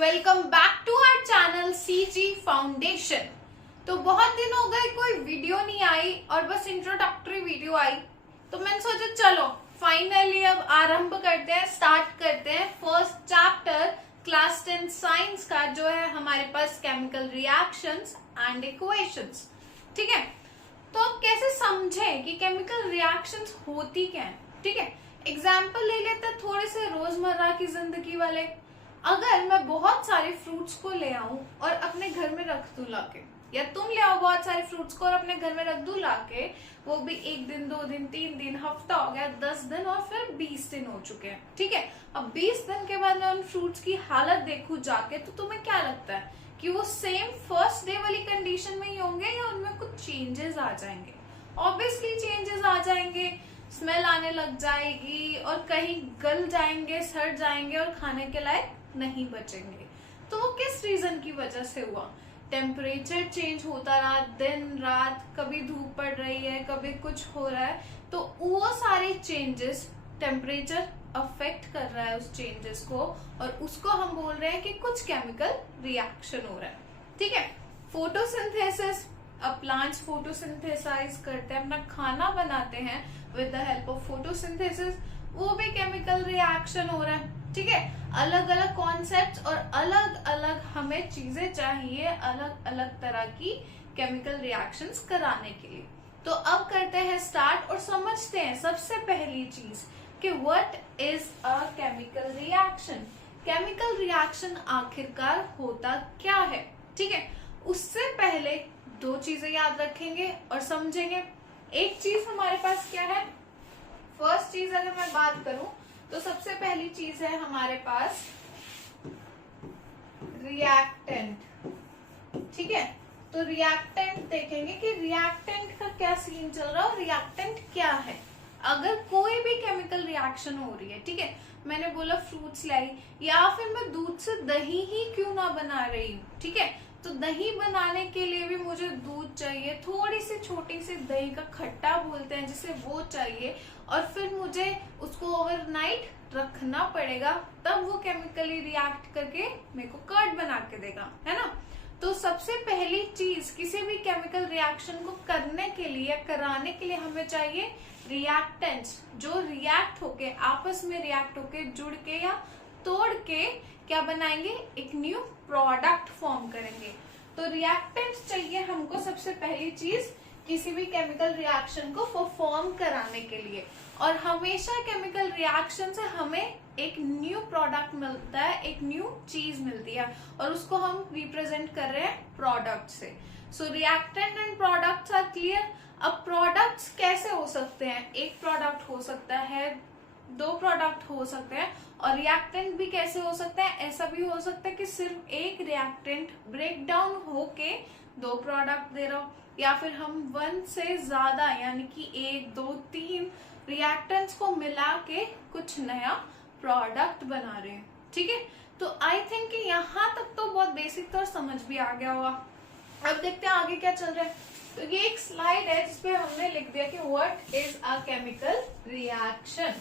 Welcome back to our channel CG foundation. तो बहुत दिन हो गए कोई वीडियो नहीं आई और बस इंट्रोडक्टरी वीडियो आई, तो मैंने सोचा चलो फाइनली अब आरंभ करते हैं, स्टार्ट करते हैं फर्स्ट चैप्टर क्लास 10 साइंस का, जो है हमारे पास केमिकल रिएक्शंस एंड इक्वेशंस। ठीक है, तो अब कैसे समझें कि केमिकल रिएक्शंस होती क्या है। ठीक है, एग्जाम्पल ले लेते हैं थोड़े से रोजमर्रा की जिंदगी वाले। अगर मैं बहुत सारे फ्रूट्स को ले आऊं और अपने घर में रख दूं लाके, या तुम ले आओ बहुत सारे फ्रूट्स को और अपने घर में रख दूं लाके, वो भी 1 दिन 2 दिन 3 दिन, हफ्ता हो गया, 10 दिन और फिर 20 दिन हो चुके हैं। ठीक है, अब 20 दिन के बाद मैं उन फ्रूट्स की हालत देखूं जाके, तो तुम्हें क्या लगता है कि वो सेम फर्स्ट डे वाली कंडीशन में ही होंगे या उनमें कुछ चेंजेस आ जाएंगे? ऑब्वियसली चेंजेस आ जाएंगे, स्मेल आने लग जाएगी और कहीं गल जाएंगे, सड़ जाएंगे और खाने के लायक नहीं बचेंगे। तो वो किस रीजन की वजह से हुआ? टेम्परेचर चेंज होता रहा, दिन रात, कभी धूप पड़ रही है, कभी कुछ हो रहा है, तो वो सारे चेंजेस, टेम्परेचर अफेक्ट कर रहा है उस चेंजेस को, और उसको हम बोल रहे हैं कि कुछ केमिकल रिएक्शन हो रहा है। ठीक है, फोटोसिंथेसिस, अब प्लांट्स फोटोसिंथेसाइज करते हैं, अपना खाना बनाते हैं with the help of photosynthesis, वो भी केमिकल रिएक्शन हो रहा है। ठीक है, अलग अलग कॉन्सेप्ट्स और अलग अलग हमें चीजें चाहिए अलग अलग तरह की केमिकल रिएक्शंस कराने के लिए। तो अब करते हैं स्टार्ट और समझते हैं सबसे पहली चीज कि what is a chemical reaction. Chemical reaction आखिरकार होता क्या है? ठीक है, उससे पहले 2 चीजें याद रखेंगे और समझेंगे। एक चीज हमारे पास क्या है, फर्स्ट चीज अगर मैं बात करूं तो सबसे पहली चीज है हमारे पास रिएक्टेंट। ठीक है, तो रिएक्टेंट देखेंगे कि रिएक्टेंट का क्या सीन चल रहा है और रिएक्टेंट क्या है। अगर कोई भी केमिकल रिएक्शन हो रही है, ठीक है, मैंने बोला फ्रूट्स लाई, या फिर मैं दूध से दही ही क्यों ना बना रही हूँ, ठीक है, तो दही बनाने के लिए भी मुझे दूध चाहिए, थोड़ी सी छोटी सी दही का खट्टा बोलते हैं जिसे, वो चाहिए, और फिर मुझे उसको ओवरनाइट रखना पड़ेगा, तब वो केमिकली रिएक्ट करके मेरे को कर्ड बना के देगा, है ना। तो सबसे पहली चीज किसी भी केमिकल रिएक्शन को करने के लिए, कराने के लिए हमें चाहिए रिएक्टेंट्स, जो रिएक्ट होके, आपस में रिएक्ट होके, जुड़ के या तोड़ के क्या बनाएंगे, एक न्यू प्रोडक्ट फॉर्म करेंगे। तो रिएक्टेंट्स चाहिए हमको सबसे पहली चीज किसी भी केमिकल रिएक्शन को परफॉर्म कराने के लिए, और हमेशा केमिकल रिएक्शन से हमें एक न्यू प्रोडक्ट मिलता है, एक न्यू चीज मिलती है, और उसको हम रिप्रेजेंट कर रहे हैं प्रोडक्ट से। So reactant and products are clear. अब प्रोडक्ट्स कैसे हो सकते हैं? एक प्रोडक्ट हो सकता है, 2 प्रोडक्ट हो सकते हैं, और रिएक्टेंट भी कैसे हो सकते हैं? ऐसा भी हो सकता है कि सिर्फ एक रिएक्टेंट ब्रेक डाउन होके 2 प्रोडक्ट दे रहा हो, या फिर हम 1 से ज्यादा यानी कि 1 2 3 रिएक्टेंट्स को मिला के कुछ नया प्रोडक्ट बना रहे हैं। ठीक है, तो आई थिंक कि यहाँ तक तो बहुत बेसिक तो समझ भी आ गया होगा। अब देखते हैं आगे क्या चल रहा है। तो ये एक स्लाइड है जिसपे हमने लिख दिया कि what is a chemical reaction.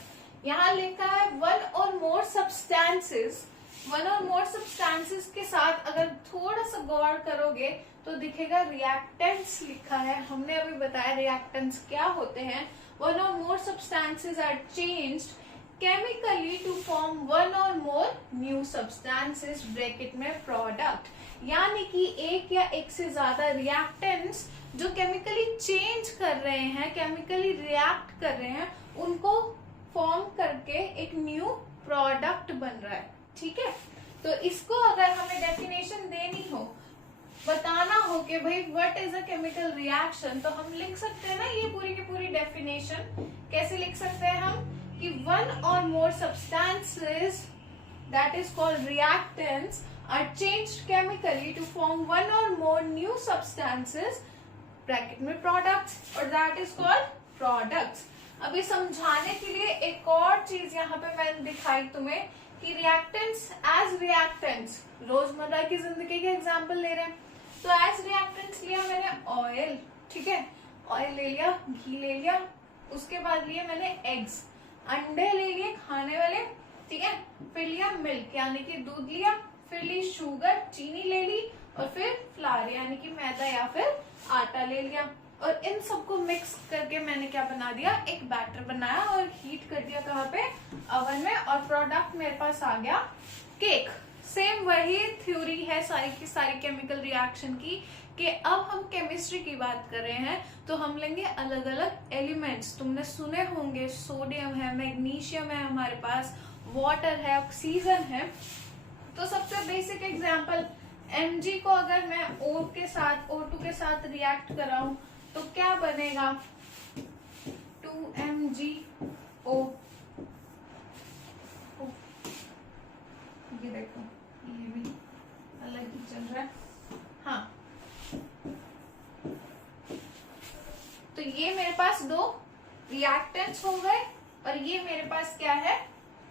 यहाँ लिखा है 1 or more substances। 1 or more substances के साथ अगर थोड़ा सा गौर करोगे तो दिखेगा रिएक्टेंट्स लिखा है। हमने अभी बताया रिएक्टेंट्स क्या होते हैं। 1 or more substances are changed chemically to form 1 or more new substances bracket में प्रोडक्ट, यानी कि एक या एक से ज्यादा रिएक्टेंट्स जो केमिकली चेंज कर रहे हैं, केमिकली रिएक्ट कर रहे हैं, उनको फॉर्म करके एक न्यू प्रोडक्ट बन रहा है। ठीक है, तो इसको अगर हमें डेफिनेशन देनी हो, बताना हो कि भाई what is a chemical reaction, तो हम लिख सकते हैं ना ये पूरी की पूरी डेफिनेशन। कैसे लिख सकते हैं हम कि 1 or more substances that is called reactants are changed chemically to form 1 or more new substances bracket में products, और that is called products। अभी समझाने के लिए एक और चीज यहाँ पे मैंने दिखाई तुम्हें कि रिएक्टेंट्स एज रिएक्टेंट्स, रोजमर्रा की जिंदगी के एग्जांपल ले रहे हैं, तो एज रिएक्टेंट्स लिया मैंने ऑयल। ठीक है, ऑयल ले लिया, घी ले लिया, उसके बाद लिए मैंने एग्स, अंडे ले लिए खाने वाले, ठीक है, फिर लिया मिल्क यानी कि दूध लिया, फिर ली शुगर, चीनी ले ली, और फिर फ्लावर यानी कि मैदा या फिर आटा ले लिया, और इन सबको मिक्स करके मैंने क्या बना दिया, एक बैटर बनाया और हीट कर दिया कहाँ पे, ओवन में, और प्रोडक्ट मेरे पास आ गया केक। सेम वही थ्योरी है सारी की सारी केमिकल रिएक्शन की, कि अब हम केमिस्ट्री की बात कर रहे हैं तो हम लेंगे अलग अलग एलिमेंट्स। तुमने सुने होंगे सोडियम है, मैग्नीशियम है हमारे पास, वाटर है, ऑक्सीजन है। तो सबसे बेसिक एग्जांपल Mg को अगर मैं O2 के साथ रिएक्ट कराऊं तो क्या बनेगा, 2MgO। ये देखो ये भी अलग ही चल रहा है। हाँ, तो ये मेरे पास दो रिएक्टेंट्स हो गए और ये मेरे पास क्या है,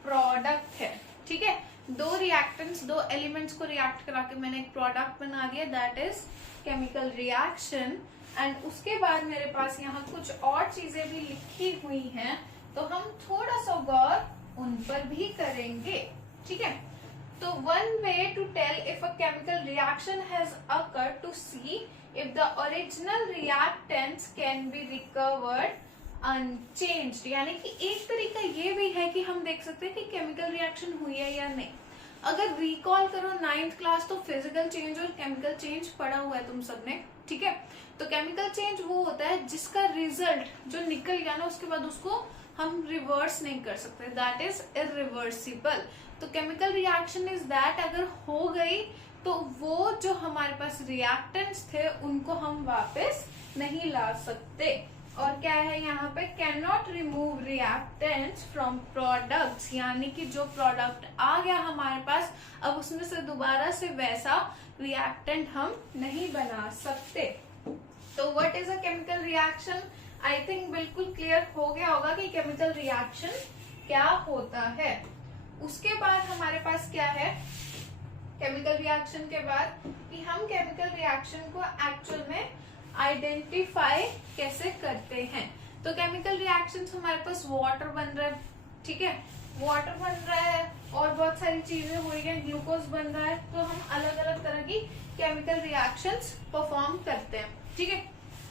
प्रोडक्ट है। ठीक है, दो रिएक्टेंट्स, दो एलिमेंट्स को रिएक्ट करा के मैंने एक प्रोडक्ट बना दिया, that is chemical reaction. And उसके बाद मेरे पास यहाँ कुछ और चीजें भी लिखी हुई हैं, तो हम थोड़ा सा गौर उन पर भी करेंगे। ठीक है, तो one way to tell if a chemical reaction has occurred to see if the original reactants can be recovered unchanged, यानी कि एक तरीका ये भी है कि हम देख सकते हैं कि केमिकल रिएक्शन हुई है या नहीं। अगर रिकॉल करो 9th क्लास, तो फिजिकल चेंज और केमिकल चेंज पढ़ा हुआ है तुम सबने। ठीक है, तो केमिकल चेंज वो होता है जिसका रिजल्ट जो निकल गया ना, उसके बाद उसको हम रिवर्स नहीं कर सकते, दैट इज इरिवर्सिबल। तो केमिकल रिएक्शन इज दैट अगर हो गई तो वो जो हमारे पास रिएक्टेंट्स थे उनको हम वापस नहीं ला सकते। और क्या है यहाँ पे, can not remove reactants from products, यानी कि जो प्रोडक्ट आ गया हमारे पास अब उसमें से दोबारा से वैसा रिएक्टेंट हम नहीं बना सकते। तो what is a chemical reaction, I think बिल्कुल क्लियर हो गया होगा कि केमिकल रिएक्शन क्या होता है। उसके बाद हमारे पास क्या है, केमिकल रिएक्शन के बाद कि हम केमिकल रिएक्शन को एक्चुअल में आइडेंटिफाई कैसे करते हैं। तो केमिकल रिएक्शंस हमारे पास वाटर बन रहा है, ठीक है, वाटर बन रहा है और बहुत सारी चीजें हो रही है, ग्लूकोज बन रहा है, तो हम अलग अलग तरह की केमिकल रिएक्शंस परफॉर्म करते हैं। ठीक है,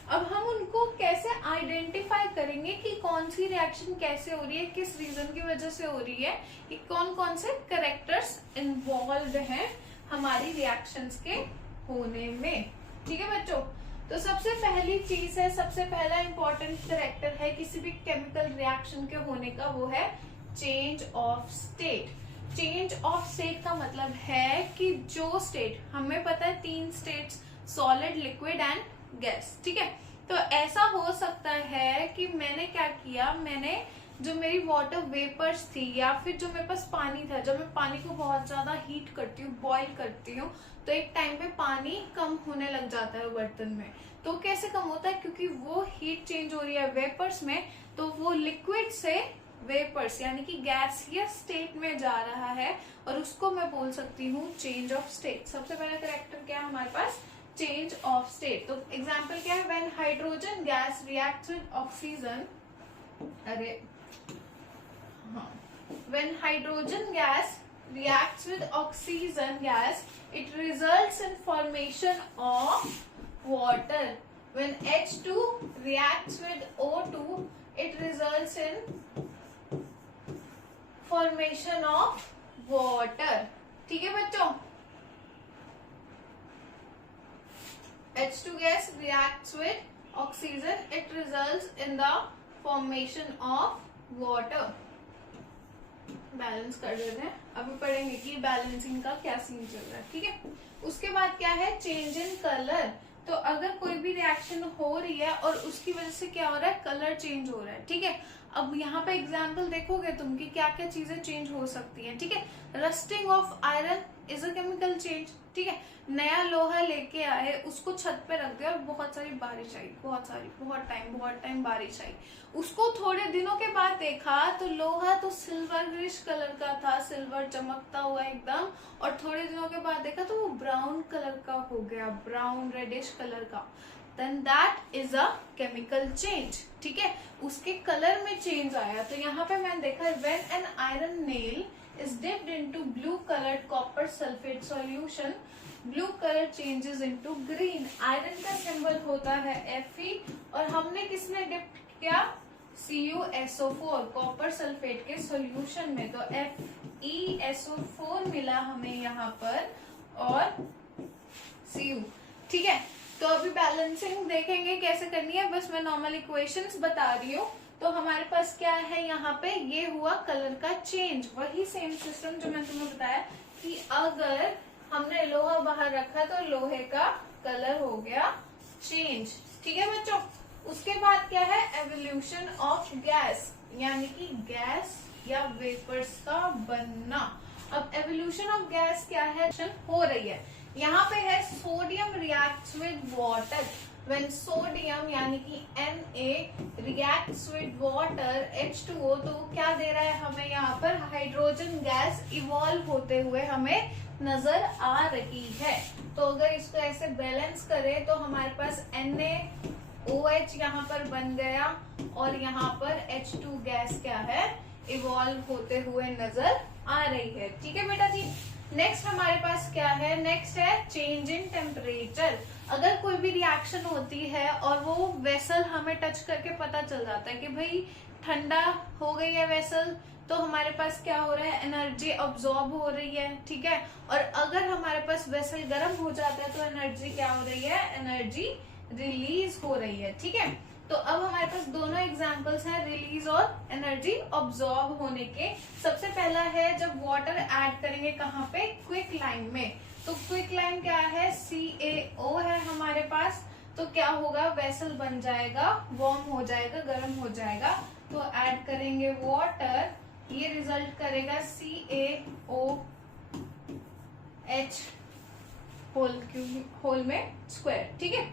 अब हम उनको कैसे आइडेंटिफाई करेंगे कि कौन सी रिएक्शन कैसे हो रही है, किस रीजन की वजह से हो रही है, कि कौन कौन से कैरेक्टर्स इन्वॉल्व हैं हमारी रिएक्शंस के होने में। ठीक है बच्चों, तो सबसे पहली चीज है, सबसे पहला इंपॉर्टेंट कैरेक्टर है किसी भी केमिकल रिएक्शन के होने का, वो है change of state. Change of state का मतलब है कि जो स्टेट, हमें पता है 3 states, solid, liquid and gas. ठीक है, तो ऐसा हो सकता है कि मैंने क्या किया, मैंने जो मेरी वाटर वेपर्स थी या फिर जो मेरे पास पानी था, जब मैं पानी को बहुत ज्यादा हीट करती हूँ, बॉईल करती हूँ, तो एक टाइम पे पानी कम होने लग जाता है बर्तन में। तो कैसे कम होता है, क्योंकि वो हीट चेंज हो रही है वेपर्स में, तो वो लिक्विड से वेपर्स यानी कि गैसियस स्टेट में जा रहा है, और उसको मैं बोल सकती हूँ चेंज ऑफ स्टेट। सबसे पहला कैरेक्टर क्या है हमारे पास, चेंज ऑफ स्टेट। तो एग्जाम्पल क्या है, when hydrogen gas reacts with oxygen, अरे हाँ, when hydrogen gas reacts with oxygen gas, it results in formation of water. When H2 reacts with O2, it results in formation of water. ठीक है बच्चों, H2 gas reacts with oxygen, it results in the formation of water. Balance कर देते हैं, अभी पढ़ेंगे कि balancing का क्या सीन चल रहा है। ठीक है, उसके बाद क्या है, चेंज इन कलर। तो अगर कोई भी रिएक्शन हो रही है और उसकी वजह से क्या हो रहा है, कलर चेंज हो रहा है। ठीक है, अब यहाँ पे एग्जाम्पल देखोगे तुम कि क्या क्या चीजें चेंज हो सकती हैं। ठीक है, rusting of iron is a chemical change. ठीक है, नया लोहा लेके आए, उसको छत पे रख दिया और बहुत सारी बारिश आई, बहुत टाइम बारिश आई, उसको थोड़े दिनों के बाद देखा तो लोहा तो सिल्वरिश कलर का था, सिल्वर चमकता हुआ एकदम, और थोड़े दिनों के बाद देखा तो वो ब्राउन कलर का हो गया, ब्राउन रेडिश कलर का, then that is a chemical change। ठीक है, उसके कलर में चेंज आया। तो यहाँ पे मैंने देखा when an iron nail is dipped into blue colored copper sulfate solution, blue color changes into green. Iron का सिंबल होता है Fe और हमने किसमें डिप किया? CuSO4 कॉपर सल्फेट के सॉल्यूशन में, तो FeSO4 मिला हमें यहाँ पर और Cu। ठीक है, तो अभी बैलेंसिंग देखेंगे कैसे करनी है, बस मैं नॉर्मल इक्वेशंस बता रही हूँ। तो हमारे पास क्या है यहाँ पे, ये हुआ कलर का चेंज, वही सेम सिस्टम जो मैंने तुम्हें बताया कि अगर हमने लोहा बाहर रखा तो लोहे का कलर हो गया चेंज। ठीक है बच्चों, उसके बाद क्या है, एवोल्यूशन ऑफ गैस, यानी कि गैस या वेपर्स का बनना। अब एवोल्यूशन ऑफ गैस क्या है, हो रही है यहाँ पे है sodium reacts with water, when sodium यानी कि Na reacts with water H2O, तो क्या दे रहा है हमें यहाँ पर, हाइड्रोजन गैस इवॉल्व होते हुए हमें नजर आ रही है। तो अगर इसको ऐसे बैलेंस करें तो हमारे पास NaOH यहाँ पर बन गया और यहाँ पर H2 गैस क्या है, इवॉल्व होते हुए नजर आ रही है। ठीक है बेटा जी, नेक्स्ट हमारे पास क्या है, नेक्स्ट है चेंज इन टेम्परेचर। अगर कोई भी रिएक्शन होती है और वो वेसल हमें टच करके पता चल जाता है कि भाई ठंडा हो गई है वेसल, तो हमारे पास क्या हो रहा है, एनर्जी ऑब्जॉर्ब हो रही है। ठीक है, और अगर हमारे पास वेसल गर्म हो जाता है तो एनर्जी क्या हो रही है, एनर्जी रिलीज हो रही है। ठीक है, तो अब हमारे पास दोनों एग्जांपल्स हैं रिलीज और एनर्जी ऑब्जॉर्ब होने के। सबसे पहला है जब वाटर ऐड करेंगे कहाँ पे, क्विक लाइम में। तो क्विक लाइम क्या है, CaO है हमारे पास, तो क्या होगा, वेसल बन जाएगा, वार्म हो जाएगा, गर्म हो जाएगा। तो ऐड करेंगे वाटर, ये रिजल्ट करेगा CaOH होल में स्क्वायर। ठीक है,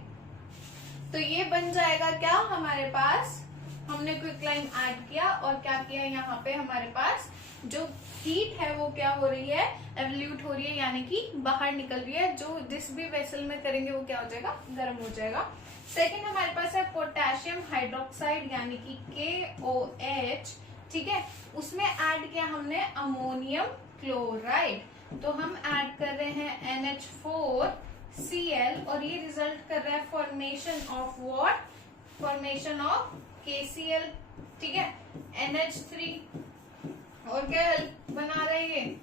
तो ये बन जाएगा क्या हमारे पास, हमने क्विक लाइम ऐड किया और क्या किया, यहाँ पे हमारे पास जो हीट है वो क्या हो रही है, एवोल्यूट हो रही है, यानी कि बाहर निकल रही है। जो जिस भी वेसल में करेंगे वो क्या हो जाएगा, गर्म हो जाएगा। सेकेंड हमारे पास है पोटेशियम हाइड्रोक्साइड यानी कि KOH। ठीक है, उसमें ऐड किया हमने अमोनियम क्लोराइड, तो हम ऐड कर रहे हैं NH4Cl और ये रिजल्ट कर रहा है formation of what, formation of KCl। ठीक है, NH3 और क्या बना रहा है, ये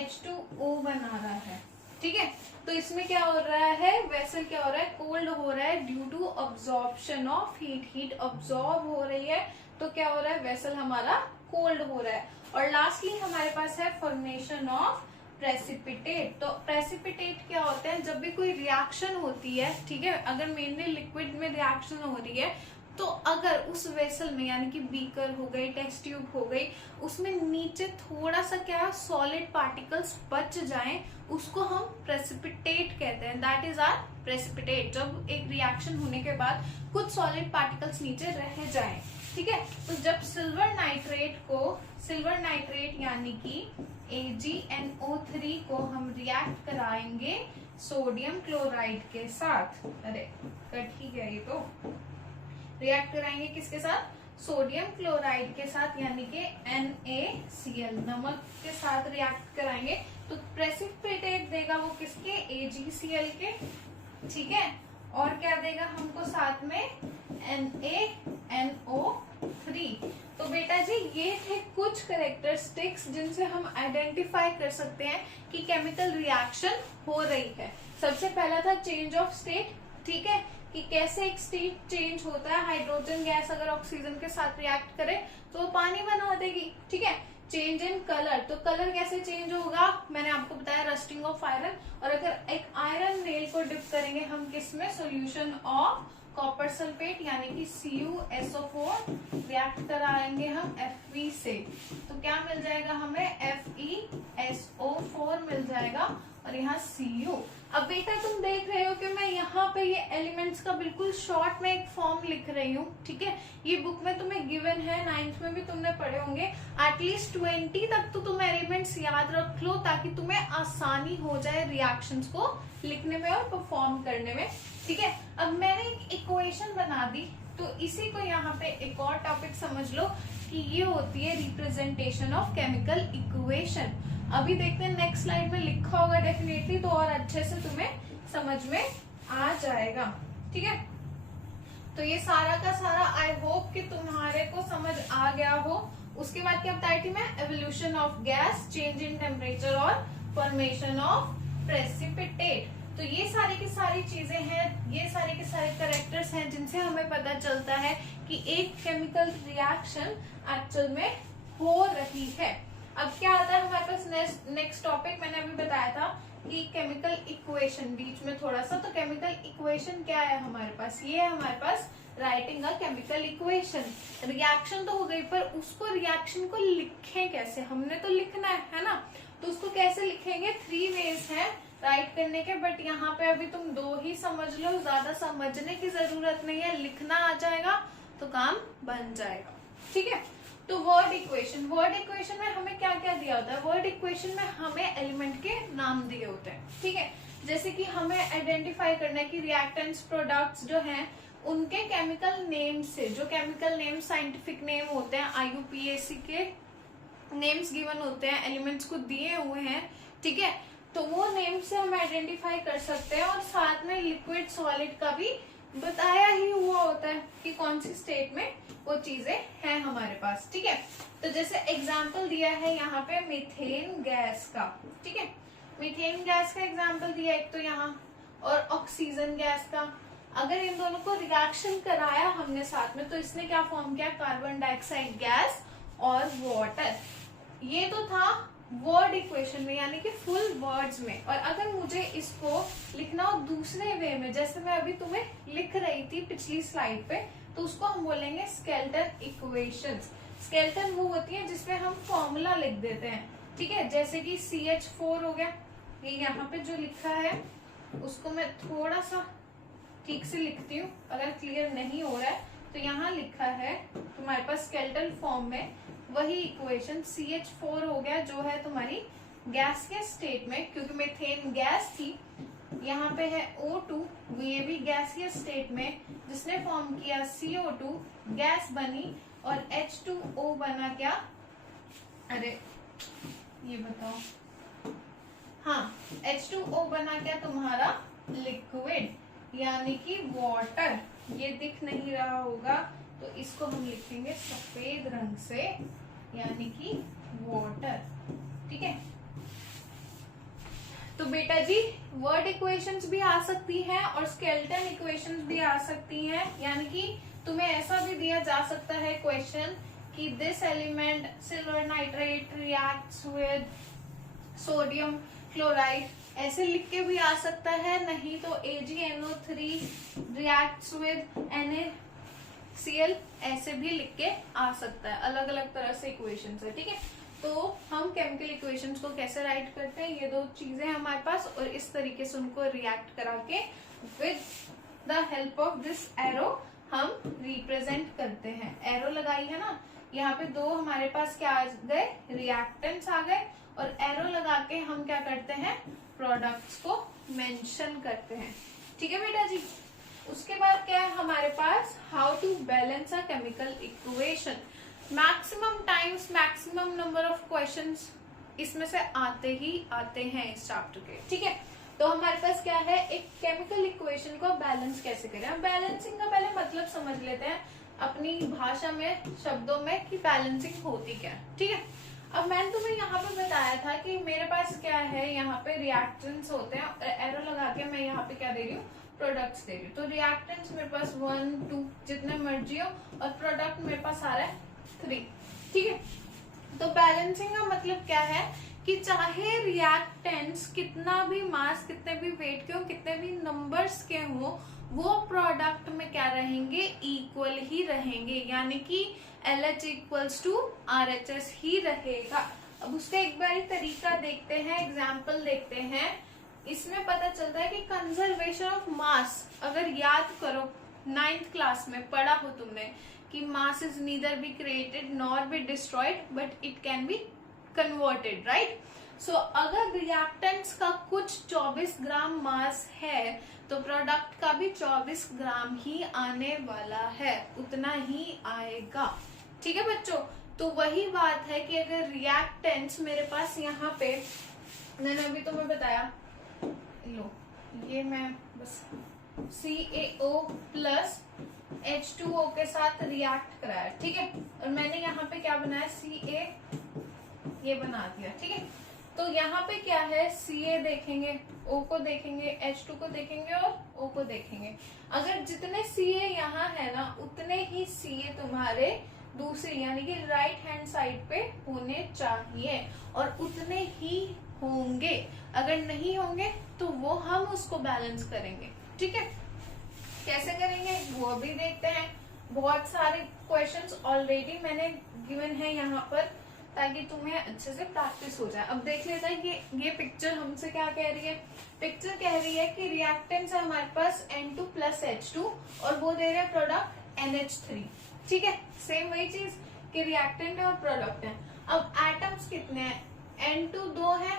H2O बना रहा है। ठीक है, तो इसमें क्या हो रहा है, वेसल क्या हो रहा है, कोल्ड हो रहा है due to absorption of heat, heat absorb हो रही है, तो क्या हो रहा है, वेसल हमारा कोल्ड हो रहा है। और लास्टली हमारे पास है फॉर्मेशन ऑफ प्रेसिपिटेट। तो प्रेसिपिटेट क्या होते हैं, जब भी कोई रिएक्शन होती है, ठीक है, अगर मेनली लिक्विड में रिएक्शन हो रही है, तो अगर उस वेसल में यानी कि बीकर हो गई, टेस्ट ट्यूब हो गई, उसमें नीचे थोड़ा सा क्या सॉलिड पार्टिकल्स बच जाएं, उसको हम प्रेसिपिटेट कहते हैं, दैट इज आर प्रेसिपिटेट। जब एक रिएक्शन होने के बाद कुछ सॉलिड पार्टिकल्स नीचे रह जाएं। ठीक है, तो जब सिल्वर नाइट्रेट यानी कि AgNO3 को हम रिएक्ट कराएंगे सोडियम क्लोराइड के साथ, अरे कट ही गया ये, तो रिएक्ट कराएंगे किसके साथ, सोडियम क्लोराइड के साथ यानी कि NaCl, नमक के साथ रिएक्ट कराएंगे, तो प्रेसिपिटेट देगा वो किसके, AgCl के। ठीक है, और क्या देगा हमको साथ में, NaNO3। तो बेटा जी ये थे कुछ कैरेक्टरिस्टिक्स जिनसे हम आइडेंटिफाई कर सकते हैं कि केमिकल रिएक्शन हो रही है। सबसे पहला था चेंज ऑफ स्टेट। ठीक है, कि कैसे एक स्टेट चेंज होता है, हाइड्रोजन गैस अगर ऑक्सीजन के साथ रिएक्ट करे तो वो पानी बना देगी। ठीक है, चेंज इन कलर, तो कलर कैसे चेंज होगा, मैंने आपको बताया रस्टिंग ऑफ आयरन। और अगर एक आयरन नेल को डिप करेंगे हम किसमें, सोल्यूशन ऑफ कॉपर सल्फेट यानी कि CuSO4, रिएक्ट कराएंगे हम Fe से, तो क्या मिल जाएगा हमें, FeSO4 मिल जाएगा और यहाँ Cu। अब बेटा तुम देख रहे हो कि मैं यहाँ पे ये एलिमेंट्स का बिल्कुल शॉर्ट में एक फॉर्म लिख रही हूँ। ठीक है, ये बुक में तुम्हें गिवन है, 9th में भी तुमने पढ़े होंगे, एटलीस्ट 20 तक तो तुम एलिमेंट्स याद रख लो ताकि तुम्हें आसानी हो जाए रिएक्शंस को लिखने में और परफॉर्म करने में। ठीक है, अब मैंने एक इक्वेशन बना दी तो इसी को यहाँ पे एक और टॉपिक समझ लो कि ये होती है रिप्रेजेंटेशन ऑफ केमिकल इक्वेशन। अभी देखते हैं नेक्स्ट स्लाइड में लिखा होगा डेफिनेटली, तो और अच्छे से तुम्हें समझ में आ जाएगा। ठीक है, तो ये सारा का सारा आई होप कि तुम्हारे को समझ आ गया हो। उसके बाद क्या बताई थी मैं, evolution of gas, change in temperature और फॉर्मेशन ऑफ प्रेसिपिटेट। तो ये सारी की सारी चीजें हैं, ये सारे के सारे कैरेक्टर्स हैं जिनसे हमें पता चलता है कि एक केमिकल रिएक्शन एक्चुअल में हो रही है। अब क्या आता है हमारे पास नेक्स्ट टॉपिक, मैंने अभी बताया था कि केमिकल इक्वेशन, बीच में थोड़ा सा, तो केमिकल इक्वेशन क्या है हमारे पास, ये है हमारे पास writing a chemical equation. Reaction तो हो गई, पर उसको रिएक्शन को लिखें कैसे, हमने तो लिखना है ना, तो उसको कैसे लिखेंगे, 3 वेज है राइट करने के, बट यहाँ पे अभी तुम 2 ही समझ लो, ज्यादा समझने की जरूरत नहीं है, लिखना आ जाएगा तो काम बन जाएगा। ठीक है, तो वर्ड इक्वेशन, वर्ड इक्वेशन में हमें क्या क्या दिया होता है, वर्ड इक्वेशन में हमें एलिमेंट के नाम दिए होते हैं। ठीक है, जैसे कि हमें आइडेंटिफाई करना है कि रिएक्टेंट्स प्रोडक्ट्स जो हैं उनके केमिकल नेम से, जो केमिकल नेम साइंटिफिक नेम होते हैं, IUPAC के नेम्स गिवन होते हैं, एलिमेंट्स को दिए हुए हैं। ठीक है, तो वो नेम से हम आइडेंटिफाई कर सकते हैं, और साथ में लिक्विड सॉलिड का भी बताया ही हुआ होता है कि कौन सी स्टेट में वो चीजें हैं हमारे पास। ठीक है, तो जैसे एग्जांपल दिया है यहाँ पे मीथेन गैस का। ठीक है, मीथेन गैस का एग्जांपल दिया एक तो यहाँ, और ऑक्सीजन गैस का। अगर इन दोनों को रिएक्शन कराया हमने साथ में, तो इसने क्या फॉर्म किया, कार्बन डाइऑक्साइड गैस और वाटर। ये तो था वर्ड इक्वेशन में, यानी कि फुल वर्ड्स में। और अगर मुझे इसको लिखना हो दूसरे वे में, जैसे मैं अभी तुम्हें लिख रही थी पिछली स्लाइड पे, तो उसको हम बोलेंगे स्केलेटन इक्वेशंस। स्केलेटन वो होती है जिसमें हम फॉर्मूला लिख देते हैं। ठीक है, जैसे कि CH4 हो गया, ये यहाँ पे जो लिखा है उसको मैं थोड़ा सा ठीक से लिखती हूँ, अगर क्लियर नहीं हो रहा है तो यहाँ लिखा है तुम्हारे पास स्केलेटल फॉर्म में वही इक्वेशन CH4 हो गया, जो है तुम्हारी गैस के स्टेट में, क्योंकि मीथेन गैस थी। यहाँ पे है O2, ये भी गैसीय स्टेट में, जिसने फॉर्म किया CO2, गैस बनी, और H2O बना क्या, अरे ये बताओ, हाँ H2O बना क्या तुम्हारा लिक्विड, यानी कि वाटर। ये दिख नहीं रहा होगा तो इसको हम लिखेंगे सफेद रंग से, यानी कि वाटर। ठीक है, तो बेटा जी वर्ड इक्वेशंस भी आ सकती हैं और स्केलेटन इक्वेशंस भी आ सकती हैं, यानी कि तुम्हें ऐसा भी दिया जा सकता है क्वेश्चन कि this element silver nitrate reacts with sodium chloride, ऐसे लिख के भी आ सकता है, नहीं तो AgNO3 रिएक्ट्स विद NaCl, ऐसे भी लिख के आ सकता है। अलग अलग तरह से इक्वेशंस है। ठीक है, तो हम केमिकल इक्वेशंस को कैसे राइट करते हैं, ये 2 चीजें हैं हमारे पास, और इस तरीके से उनको रिएक्ट करा के with the help of this arrow हम रिप्रेजेंट करते हैं। एरो लगाई है ना, यहाँ पे 2 हमारे पास क्या आ गए, रिएक्टेंट्स आ गए, और एरो लगा के हम क्या करते हैं, प्रोडक्ट्स को मेंशन करते हैं। ठीक है बेटा जी, उसके बाद क्या है हमारे पास, how to balance a chemical equation. Maximum times, maximum number of questions इसमें से आते ही आते हैं इस चैप्टर के। ठीक है, तो हमारे पास क्या है, एक केमिकल इक्वेशन को बैलेंस कैसे करें। हम बैलेंसिंग का पहले मतलब समझ लेते हैं अपनी भाषा में, शब्दों में, कि बैलेंसिंग होती क्या है। ठीक है, अब मैंने तुम्हें यहाँ पे बताया था कि मेरे पास क्या है, यहाँ पे रिएक्टेंट्स होते हैं, एरो लगा के मैं यहाँ पे क्या दे रही हूँ, प्रोडक्ट्स दे रही हूँ। तो रिएक्टेंट्स मेरे पास 1 2 जितने मर्जी हो, और प्रोडक्ट मेरे पास आ रहा है 3। ठीक है, तो बैलेंसिंग का मतलब क्या है कि चाहे रिएक्टेंट्स कितना भी मास, कितने भी वेट के हो, कितने भी नंबर्स के हो, वो प्रोडक्ट में क्या रहेंगे, इक्वल ही रहेंगे, यानी कि LH इक्वल्स टू RHS ही रहेगा। अब उसका एक बार तरीका देखते हैं, एग्जाम्पल देखते हैं। इसमें पता चलता है कि कंजर्वेशन ऑफ मास, अगर याद करो 9th क्लास में पढ़ा हो तुमने कि mass is neither be created nor be destroyed but it can be converted, right. So अगर रिएक्टेंट्स का कुछ 24 ग्राम मास है तो प्रोडक्ट का भी 24 ग्राम ही आने वाला है, उतना ही आएगा। ठीक है बच्चों, तो वही बात है कि अगर रिएक्टेंट्स मेरे पास यहाँ पे मैंने अभी तुम्हें बताया, लो ये मैं बस CaO प्लस H2O के साथ रिएक्ट कराया, ठीक है, और मैंने यहाँ पे क्या बनाया Ca ये बना दिया, ठीक है। तो यहाँ पे क्या है, Ca देखेंगे, O को देखेंगे, H2 को देखेंगे और O को देखेंगे। अगर जितने Ca यहाँ है ना उतने ही Ca तुम्हारे दूसरी यानी कि राइट हैंड साइड पे होने चाहिए और उतने ही होंगे। अगर नहीं होंगे तो वो हम उसको बैलेंस करेंगे, ठीक है। कैसे करेंगे वो अभी देखते हैं। बहुत सारे क्वेश्चंस ऑलरेडी मैंने गिवन है यहाँ पर ताकि तुम्हें अच्छे से प्रैक्टिस हो जाए। अब देख लेते हैं ये पिक्चर हमसे क्या कह रही है। पिक्चर कह रही है कि रिएक्टेंट्स है हमारे पास N2 प्लस H2 और वो दे रहे हैं प्रोडक्ट NH3, ठीक है। सेम वही चीज कि रिएक्टेंट है और प्रोडक्ट है। अब एटम्स कितने हैं, N2 2 है,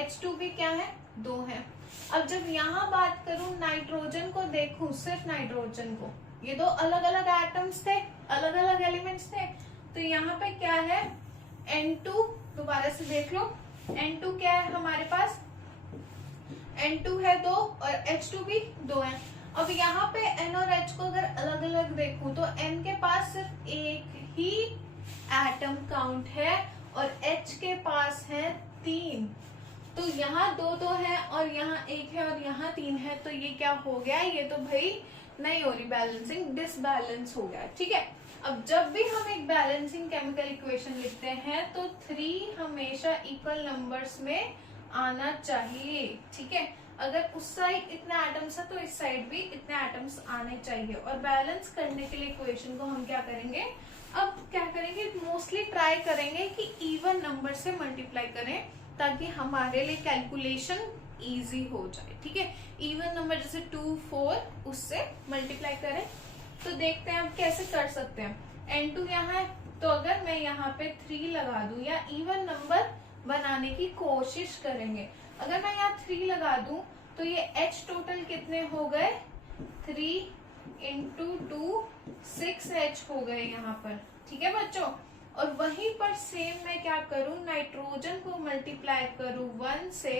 H2 भी क्या है 2 है। अब जब यहाँ बात करूं नाइट्रोजन को देखूं, सिर्फ नाइट्रोजन को, ये दो अलग अलग एटम्स थे, अलग अलग एलिमेंट्स थे, तो यहाँ पे क्या है N2, दोबारा से देख लो, N2 क्या है हमारे पास, N2 है 2 और H2 भी 2 है। अब यहाँ पे N और H को अगर अलग अलग देखूं तो N के पास सिर्फ एक ही एटम काउंट है और H के पास है 3। तो यहाँ 2 है और यहाँ 1 है और यहाँ 3 है, तो ये क्या हो गया, ये तो भाई नहीं हो रही बैलेंसिंग, डिसबैलेंस हो गया, ठीक है। अब जब भी हम एक बैलेंसिंग केमिकल इक्वेशन लिखते हैं तो 3 हमेशा इक्वल नंबर्स में आना चाहिए, ठीक है। अगर उस साइड इतने एटम्स है तो इस साइड भी इतने एटम्स आने चाहिए। और बैलेंस करने के लिए इक्वेशन को हम क्या करेंगे, अब क्या करेंगे, मोस्टली ट्राई करेंगे कि इवन नंबर से मल्टीप्लाई करें ताकि हमारे लिए कैलकुलेशन इजी हो जाए, ठीक है। इवन नंबर जैसे 2, 4 उससे मल्टीप्लाई करें। तो देखते हैं अब कैसे कर सकते हैं। N2 यहाँ है तो अगर मैं यहाँ पे 3 लगा दूं या इवन नंबर बनाने की कोशिश करेंगे, अगर मैं यहाँ 3 लगा दूं तो ये H टोटल कितने हो गए, 3 इंटू 2 6H हो गए यहाँ पर, ठीक है बच्चों। और वहीं पर सेम मैं क्या करूं, नाइट्रोजन को मल्टीप्लाई करूं 1 से,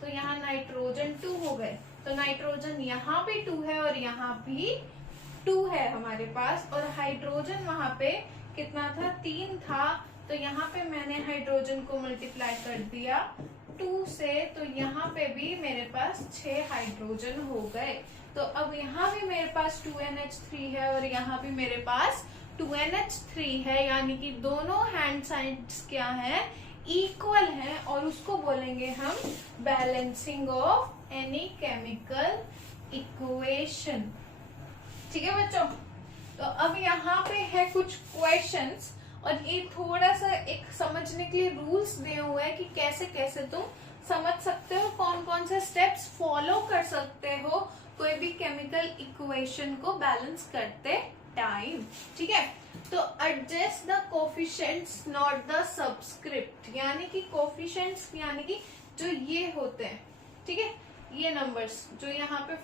तो यहाँ नाइट्रोजन 2 हो गए। तो नाइट्रोजन यहाँ भी 2 है और यहाँ भी 2 है हमारे पास। और हाइड्रोजन वहां पे कितना था, 3 था, तो यहाँ पे मैंने हाइड्रोजन को मल्टीप्लाई कर दिया 2 से, तो यहाँ पे भी मेरे पास 6 हाइड्रोजन हो गए। तो अब यहाँ भी मेरे पास 2NH3 है और यहाँ भी मेरे पास 2NH3 है, यानी कि दोनों हैंड साइड्स क्या है, इक्वल है, और उसको बोलेंगे हम balancing of any chemical equation, ठीक है बच्चों। तो अब यहाँ पे है कुछ क्वेश्चंस और ये थोड़ा सा एक समझने के लिए रूल्स दिए हुए हैं कि कैसे कैसे तुम समझ सकते हो, कौन कौन से स्टेप्स फॉलो कर सकते हो कोई भी केमिकल इक्वेशन को बैलेंस करते टाइम, ठीक है। तो adjust the coefficients not the subscript, यानी कि कोफिशिएंट्स यानी कि जो ये होते हैं, ठीक है, ये नंबर्स जो यहाँ पे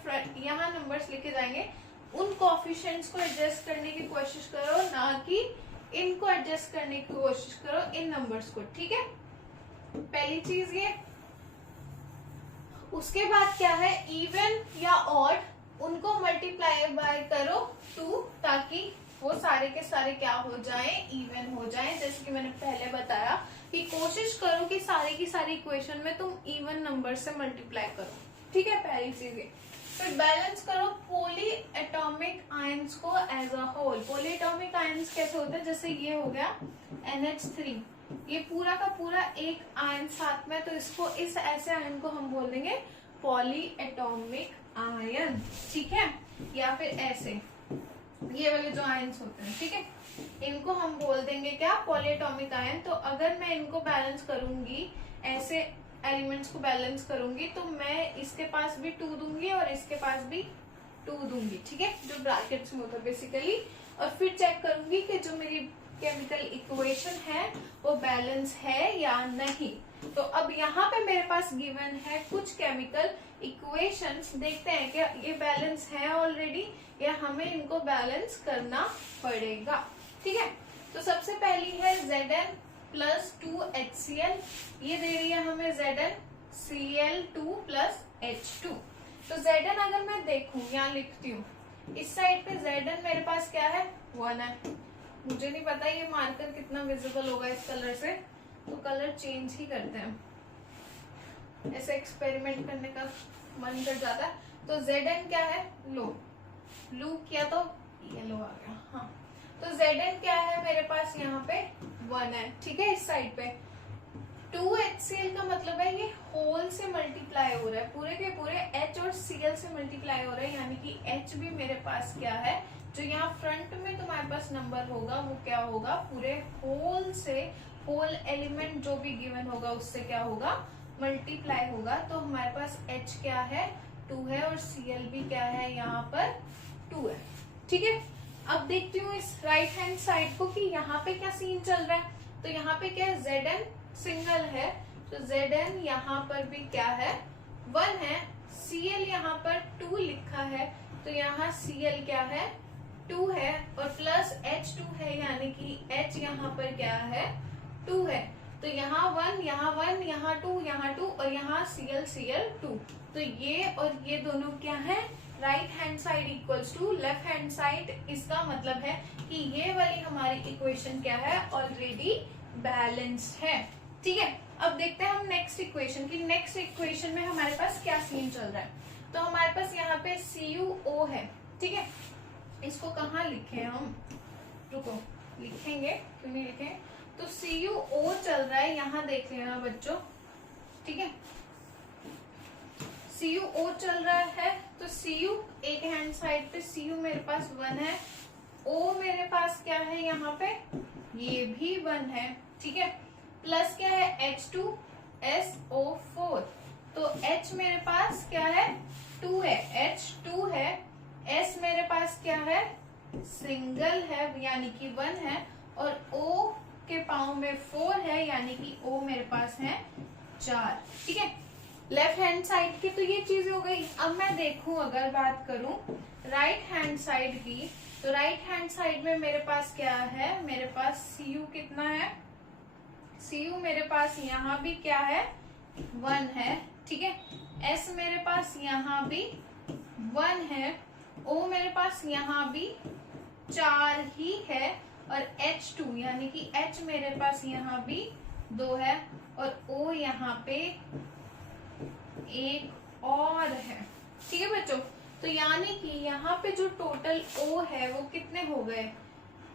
यहाँ नंबर्स लिखे जाएंगे, उन कोफिशिएंट्स को एडजस्ट करने की कोशिश करो, ना कि इनको एडजस्ट करने की कोशिश करो इन नंबर्स को, ठीक है। पहली चीज ये। उसके बाद क्या है, इवन या ऑड, उनको मल्टीप्लाई बाय करो 2 ताकि वो सारे के सारे क्या हो जाए, इवन हो जाए। जैसे कि मैंने पहले बताया कि कोशिश करो कि सारी की सारी इक्वेशन में तुम इवन नंबर से मल्टीप्लाई करो, ठीक है, पहली चीज ये। फिर बैलेंस करो पॉली एटॉमिक आयंस को as a whole. Polyatomic ions कैसे होते हैं, जैसे ये हो गया NH3, ये पूरा का पूरा एक आयन साथ में, तो इसको इस ऐसे आयन को हम बोल देंगे पॉली एटॉमिक आयन, ठीक है। या फिर ऐसे ये वाले जो आयन्स होते हैं, ठीक है, इनको हम बोल देंगे क्या, पॉली एटॉमिक आयन। तो अगर मैं इनको बैलेंस करूंगी, ऐसे एलिमेंट्स को बैलेंस करूंगी, तो मैं इसके पास भी 2 दूंगी और इसके पास भी 2 दूंगी, ठीक है, जो ब्रैकेट्स में होता है बेसिकली। और फिर चेक करूंगी कि जो मेरी केमिकल इक्वेशन है वो बैलेंस है या नहीं। तो अब यहाँ पे मेरे पास गिवन है कुछ केमिकल इक्वेशंस, देखते हैं क्या ये बैलेंस है ऑलरेडी या हमें इनको बैलेंस करना पड़ेगा। ठीक है, तो सबसे पहली है Zn प्लस 2HCl, ये दे रही है हमें ZnCl2 प्लस H2। तो Zn अगर मैं देखूं, यहाँ लिखती हूँ, इस साइड पे Zn मेरे पास क्या है 1 है। मुझे नहीं पता ये मार्कर कितना विजिबल होगा इस कलर से, तो कलर चेंज ही करते हैं, ऐसे एक्सपेरिमेंट करने का मन कर जाता है। तो Zn क्या है, लो किया तो येलो आ गया। हाँ, तो Zn क्या है मेरे पास यहाँ पे 1 है। ठीक है, इस साइड पे 2HCl का मतलब है ये होल से मल्टीप्लाई हो रहा है, पूरे के पूरे H और Cl से मल्टीप्लाई हो रहा है, यानी कि H भी मेरे पास क्या है, जो यहाँ फ्रंट में तुम्हारे पास नंबर होगा वो क्या होगा, पूरे होल से, होल एलिमेंट जो भी गिवन होगा उससे क्या होगा, मल्टीप्लाई होगा। तो हमारे पास H क्या है 2 है और Cl भी क्या है यहाँ पर 2 है। ठीक है, अब देखती हूँ इस राइट हैंड साइड को कि यहाँ पे क्या सीन चल रहा है। तो यहाँ पे क्या है, Zn सिंगल है, तो Zn यहाँ पर भी क्या है 1 है, Cl यहाँ पर 2 लिखा है, तो यहाँ Cl क्या है 2 है और प्लस H2 है, यानी कि H यहाँ पर क्या है 2 है। तो यहाँ 1 यहाँ 1 यहाँ 2 यहाँ 2 और यहाँ Cl 2। तो ये और ये दोनों क्या है, right hand side equals to left hand side. इसका मतलब है कि ये वाली हमारी इक्वेशन क्या है, ऑलरेडी बैलेंस्ड है। ठीक है, अब देखते हैं हम नेक्स्ट इक्वेशन की। नेक्स्ट इक्वेशन में हमारे पास क्या सीन चल रहा है। तो हमारे पास यहाँ पे CuO है। ठीक है, इसको कहाँ लिखे हम, रुको लिखेंगे, क्यों नहीं लिखे। तो CuO चल रहा है, यहाँ देख लेना बच्चों। ठीक है, CuO चल रहा है, तो Cu एक हैंड साइड पे Cu मेरे पास 1 है, O मेरे पास क्या है यहाँ पे, ये भी 1 है। ठीक है, प्लस क्या है H2SO4, तो H मेरे पास क्या है 2 है, H 2 है, S मेरे पास क्या है सिंगल है यानी कि 1 है, और O के पाँव में 4 है यानी कि O मेरे पास है 4। ठीक है, लेफ्ट हैंड साइड की तो ये चीज हो गई। अब मैं देखूं, अगर बात करूं राइट हैंड साइड की, तो राइट हैंड साइड में मेरे पास क्या है, मेरे पास Cu कितना है, Cu मेरे पास यहाँ भी क्या है 1 है। ठीक है, S मेरे पास यहाँ भी 1 है, O मेरे पास यहाँ भी 4 ही है, और H2 यानी कि H मेरे पास यहाँ भी 2 है, और O यहाँ पे एक और है। ठीक है बच्चों, तो यानी कि यहाँ पे जो टोटल O है वो कितने हो गए,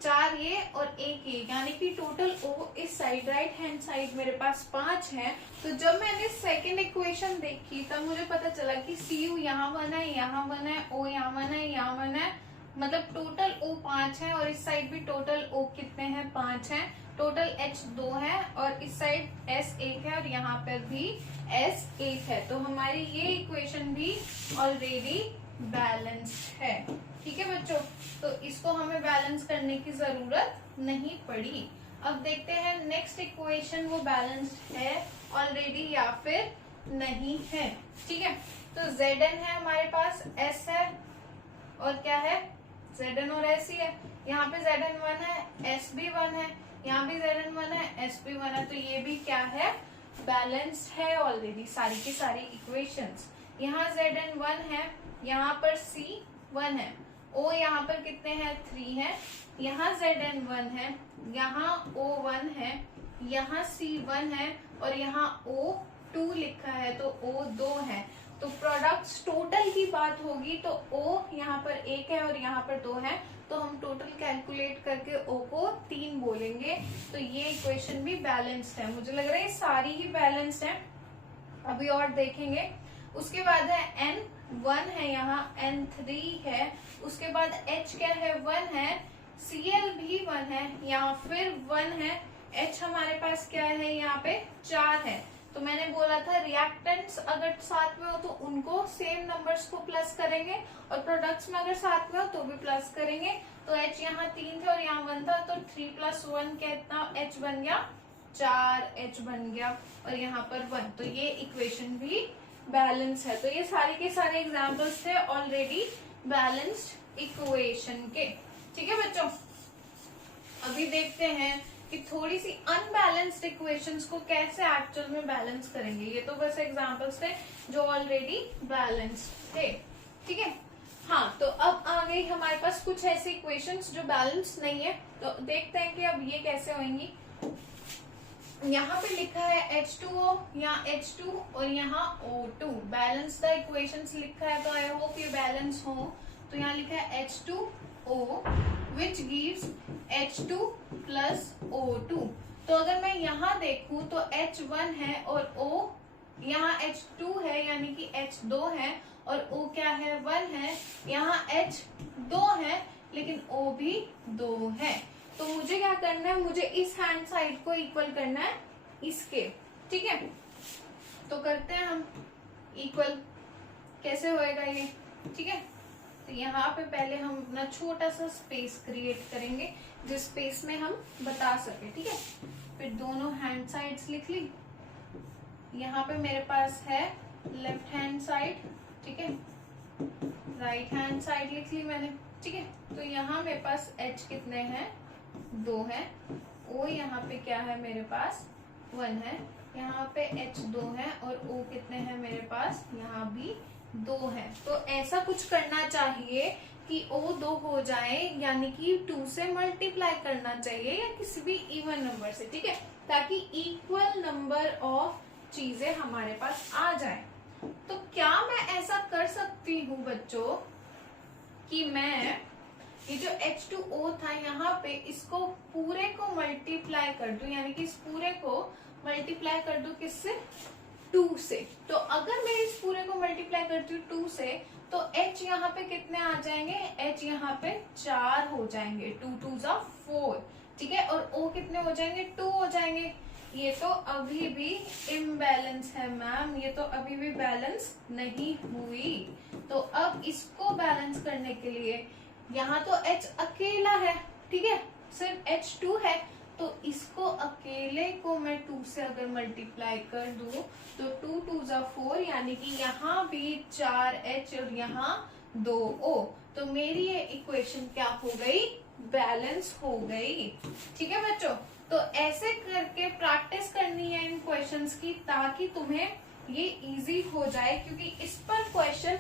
4 ये और 1 ये, यानी कि टोटल O इस साइड राइट हैंड साइड मेरे पास 5 है। तो जब मैंने सेकेंड इक्वेशन देखी तब मुझे पता चला कि Cu यहाँ 1 है, यहाँ 1 है, O यहाँ 1 है, यहाँ 1 है, मतलब टोटल O 5 है, और इस साइड भी टोटल O कितने हैं 5 है, टोटल H 2 है, और इस साइड S 1 है, और यहाँ पर भी S 1 है। तो हमारी ये इक्वेशन भी ऑलरेडी बैलेंस्ड है। ठीक है बच्चों, तो इसको हमें बैलेंस करने की जरूरत नहीं पड़ी। अब देखते हैं नेक्स्ट इक्वेशन, वो बैलेंस्ड है ऑलरेडी या फिर नहीं है। ठीक है, तो Zn है हमारे पास, S है, और क्या है Zn और S ही है। यहाँ पे Zn 1 है, S भी 1 है, यहाँ भी Zn 1 है, S भी 1 है, तो ये भी क्या है बैलेंस्ड है ऑलरेडी, सारी की सारी इक्वेशंस। यहाँ Zn 1 है, यहाँ पर C 1 है, O यहाँ पर कितने हैं 3 है, यहाँ Zn 1 है, यहाँ O 1 है, यहाँ C 1 है, और यहाँ O 2 लिखा है, तो O 2 है। तो प्रोडक्ट्स टोटल की बात होगी तो O यहाँ पर 1 है और यहाँ पर 2 है, तो हम टोटल कैलकुलेट करके O को 3 बोलेंगे। तो ये इक्वेशन भी बैलेंस्ड है, मुझे लग रहा है सारी ही बैलेंस्ड है। अभी और देखेंगे। उसके बाद है N1 है, यहाँ N3 है, उसके बाद H क्या है 1 है, Cl भी 1 है, यहाँ फिर 1 है, H हमारे पास क्या है यहाँ पे 4 है। तो मैंने बोला था रिएक्टेंट्स अगर साथ में हो तो उनको सेम नंबर्स को प्लस करेंगे, और प्रोडक्ट्स में अगर साथ में हो तो भी प्लस करेंगे। तो H यहाँ 3 थे और यहाँ 1 था, तो 3 + 1 कितना H बन गया 4H बन गया और यहाँ पर 1, तो ये इक्वेशन भी बैलेंस है। तो ये सारे के सारे एग्जाम्पल्स थे ऑलरेडी बैलेंस्ड इक्वेशन के। ठीक है बच्चों, अभी देखते हैं कि थोड़ी सी अनबैलेंस्ड इक्वेशंस को कैसे एक्चुअल में बैलेंस करेंगे। ये तो बस एग्जांपल्स थे जो ऑलरेडी बैलेंस्ड थे। ठीक है, हाँ, तो अब आ गई हमारे पास कुछ ऐसी इक्वेशंस जो बैलेंस नहीं है। तो देखते हैं कि अब ये कैसे होंगी। यहाँ पे लिखा है H2O, यहाँ H2 और यहाँ O2, बैलेंस द इक्वेशंस लिखा है, तो आई होप ये बैलेंस हो। तो यहाँ लिखा है H2O which gives H2 plus O2। तो अगर मैं यहाँ देखूं तो H1 है और O यहाँ H2 है यानी कि H2 है और O क्या है 1 है। यहाँ H2 है लेकिन O भी 2 है। तो मुझे क्या करना है, मुझे इस हैंड साइड को इक्वल करना है इसके। ठीक है, तो करते हैं हम इक्वल। कैसे होएगा ये? ठीक है, तो यहाँ पे पहले हम अपना छोटा सा स्पेस क्रिएट करेंगे जिस स्पेस में हम बता सके। ठीक है, फिर दोनों हैंड साइड्स लिख ली। यहाँ पे मेरे पास है लेफ्ट हैंड साइड, ठीक है, राइट हैंड साइड लिख ली मैंने। ठीक है, तो यहाँ मेरे पास H कितने हैं, 2 है। O यहाँ पे क्या है मेरे पास 1 है। यहाँ पे H 2 है और O कितने हैं मेरे पास, यहाँ भी 2 है। तो ऐसा कुछ करना चाहिए कि O 2 हो जाए, यानी कि 2 से मल्टीप्लाई करना चाहिए या किसी भी इवन नंबर से। ठीक है, ताकि इक्वल नंबर ऑफ चीजें हमारे पास आ जाए। तो क्या मैं ऐसा कर सकती हूँ बच्चों कि मैं ये जो H2O था यहाँ पे इसको पूरे को मल्टीप्लाई कर दूं, यानी कि इस पूरे को मल्टीप्लाई कर दूं किससे, 2 से। तो अगर मैं इस पूरे को मल्टीप्लाई करती हूँ 2 से तो H यहाँ पे कितने आ जाएंगे, H यहाँ पे 4 हो जाएंगे, 2 2 जा 4। ठीक है, और O कितने हो जाएंगे, 2 हो जाएंगे। ये तो अभी भी इम्बैलेंस है मैम, ये तो अभी भी बैलेंस नहीं हुई। तो अब इसको बैलेंस करने के लिए यहाँ तो H अकेला है, ठीक है, सिर्फ H2 है, तो इसको अकेले को मैं 2 से अगर मल्टीप्लाई कर दूं तो 2 2 जा 4, यानी कि यहाँ भी 4H और यहाँ 2O। तो मेरी ये इक्वेशन क्या हो गई, बैलेंस हो गई। ठीक है बच्चों, तो ऐसे करके प्रैक्टिस करनी है इन क्वेश्चंस की ताकि तुम्हें ये इजी हो जाए, क्योंकि इस पर क्वेश्चन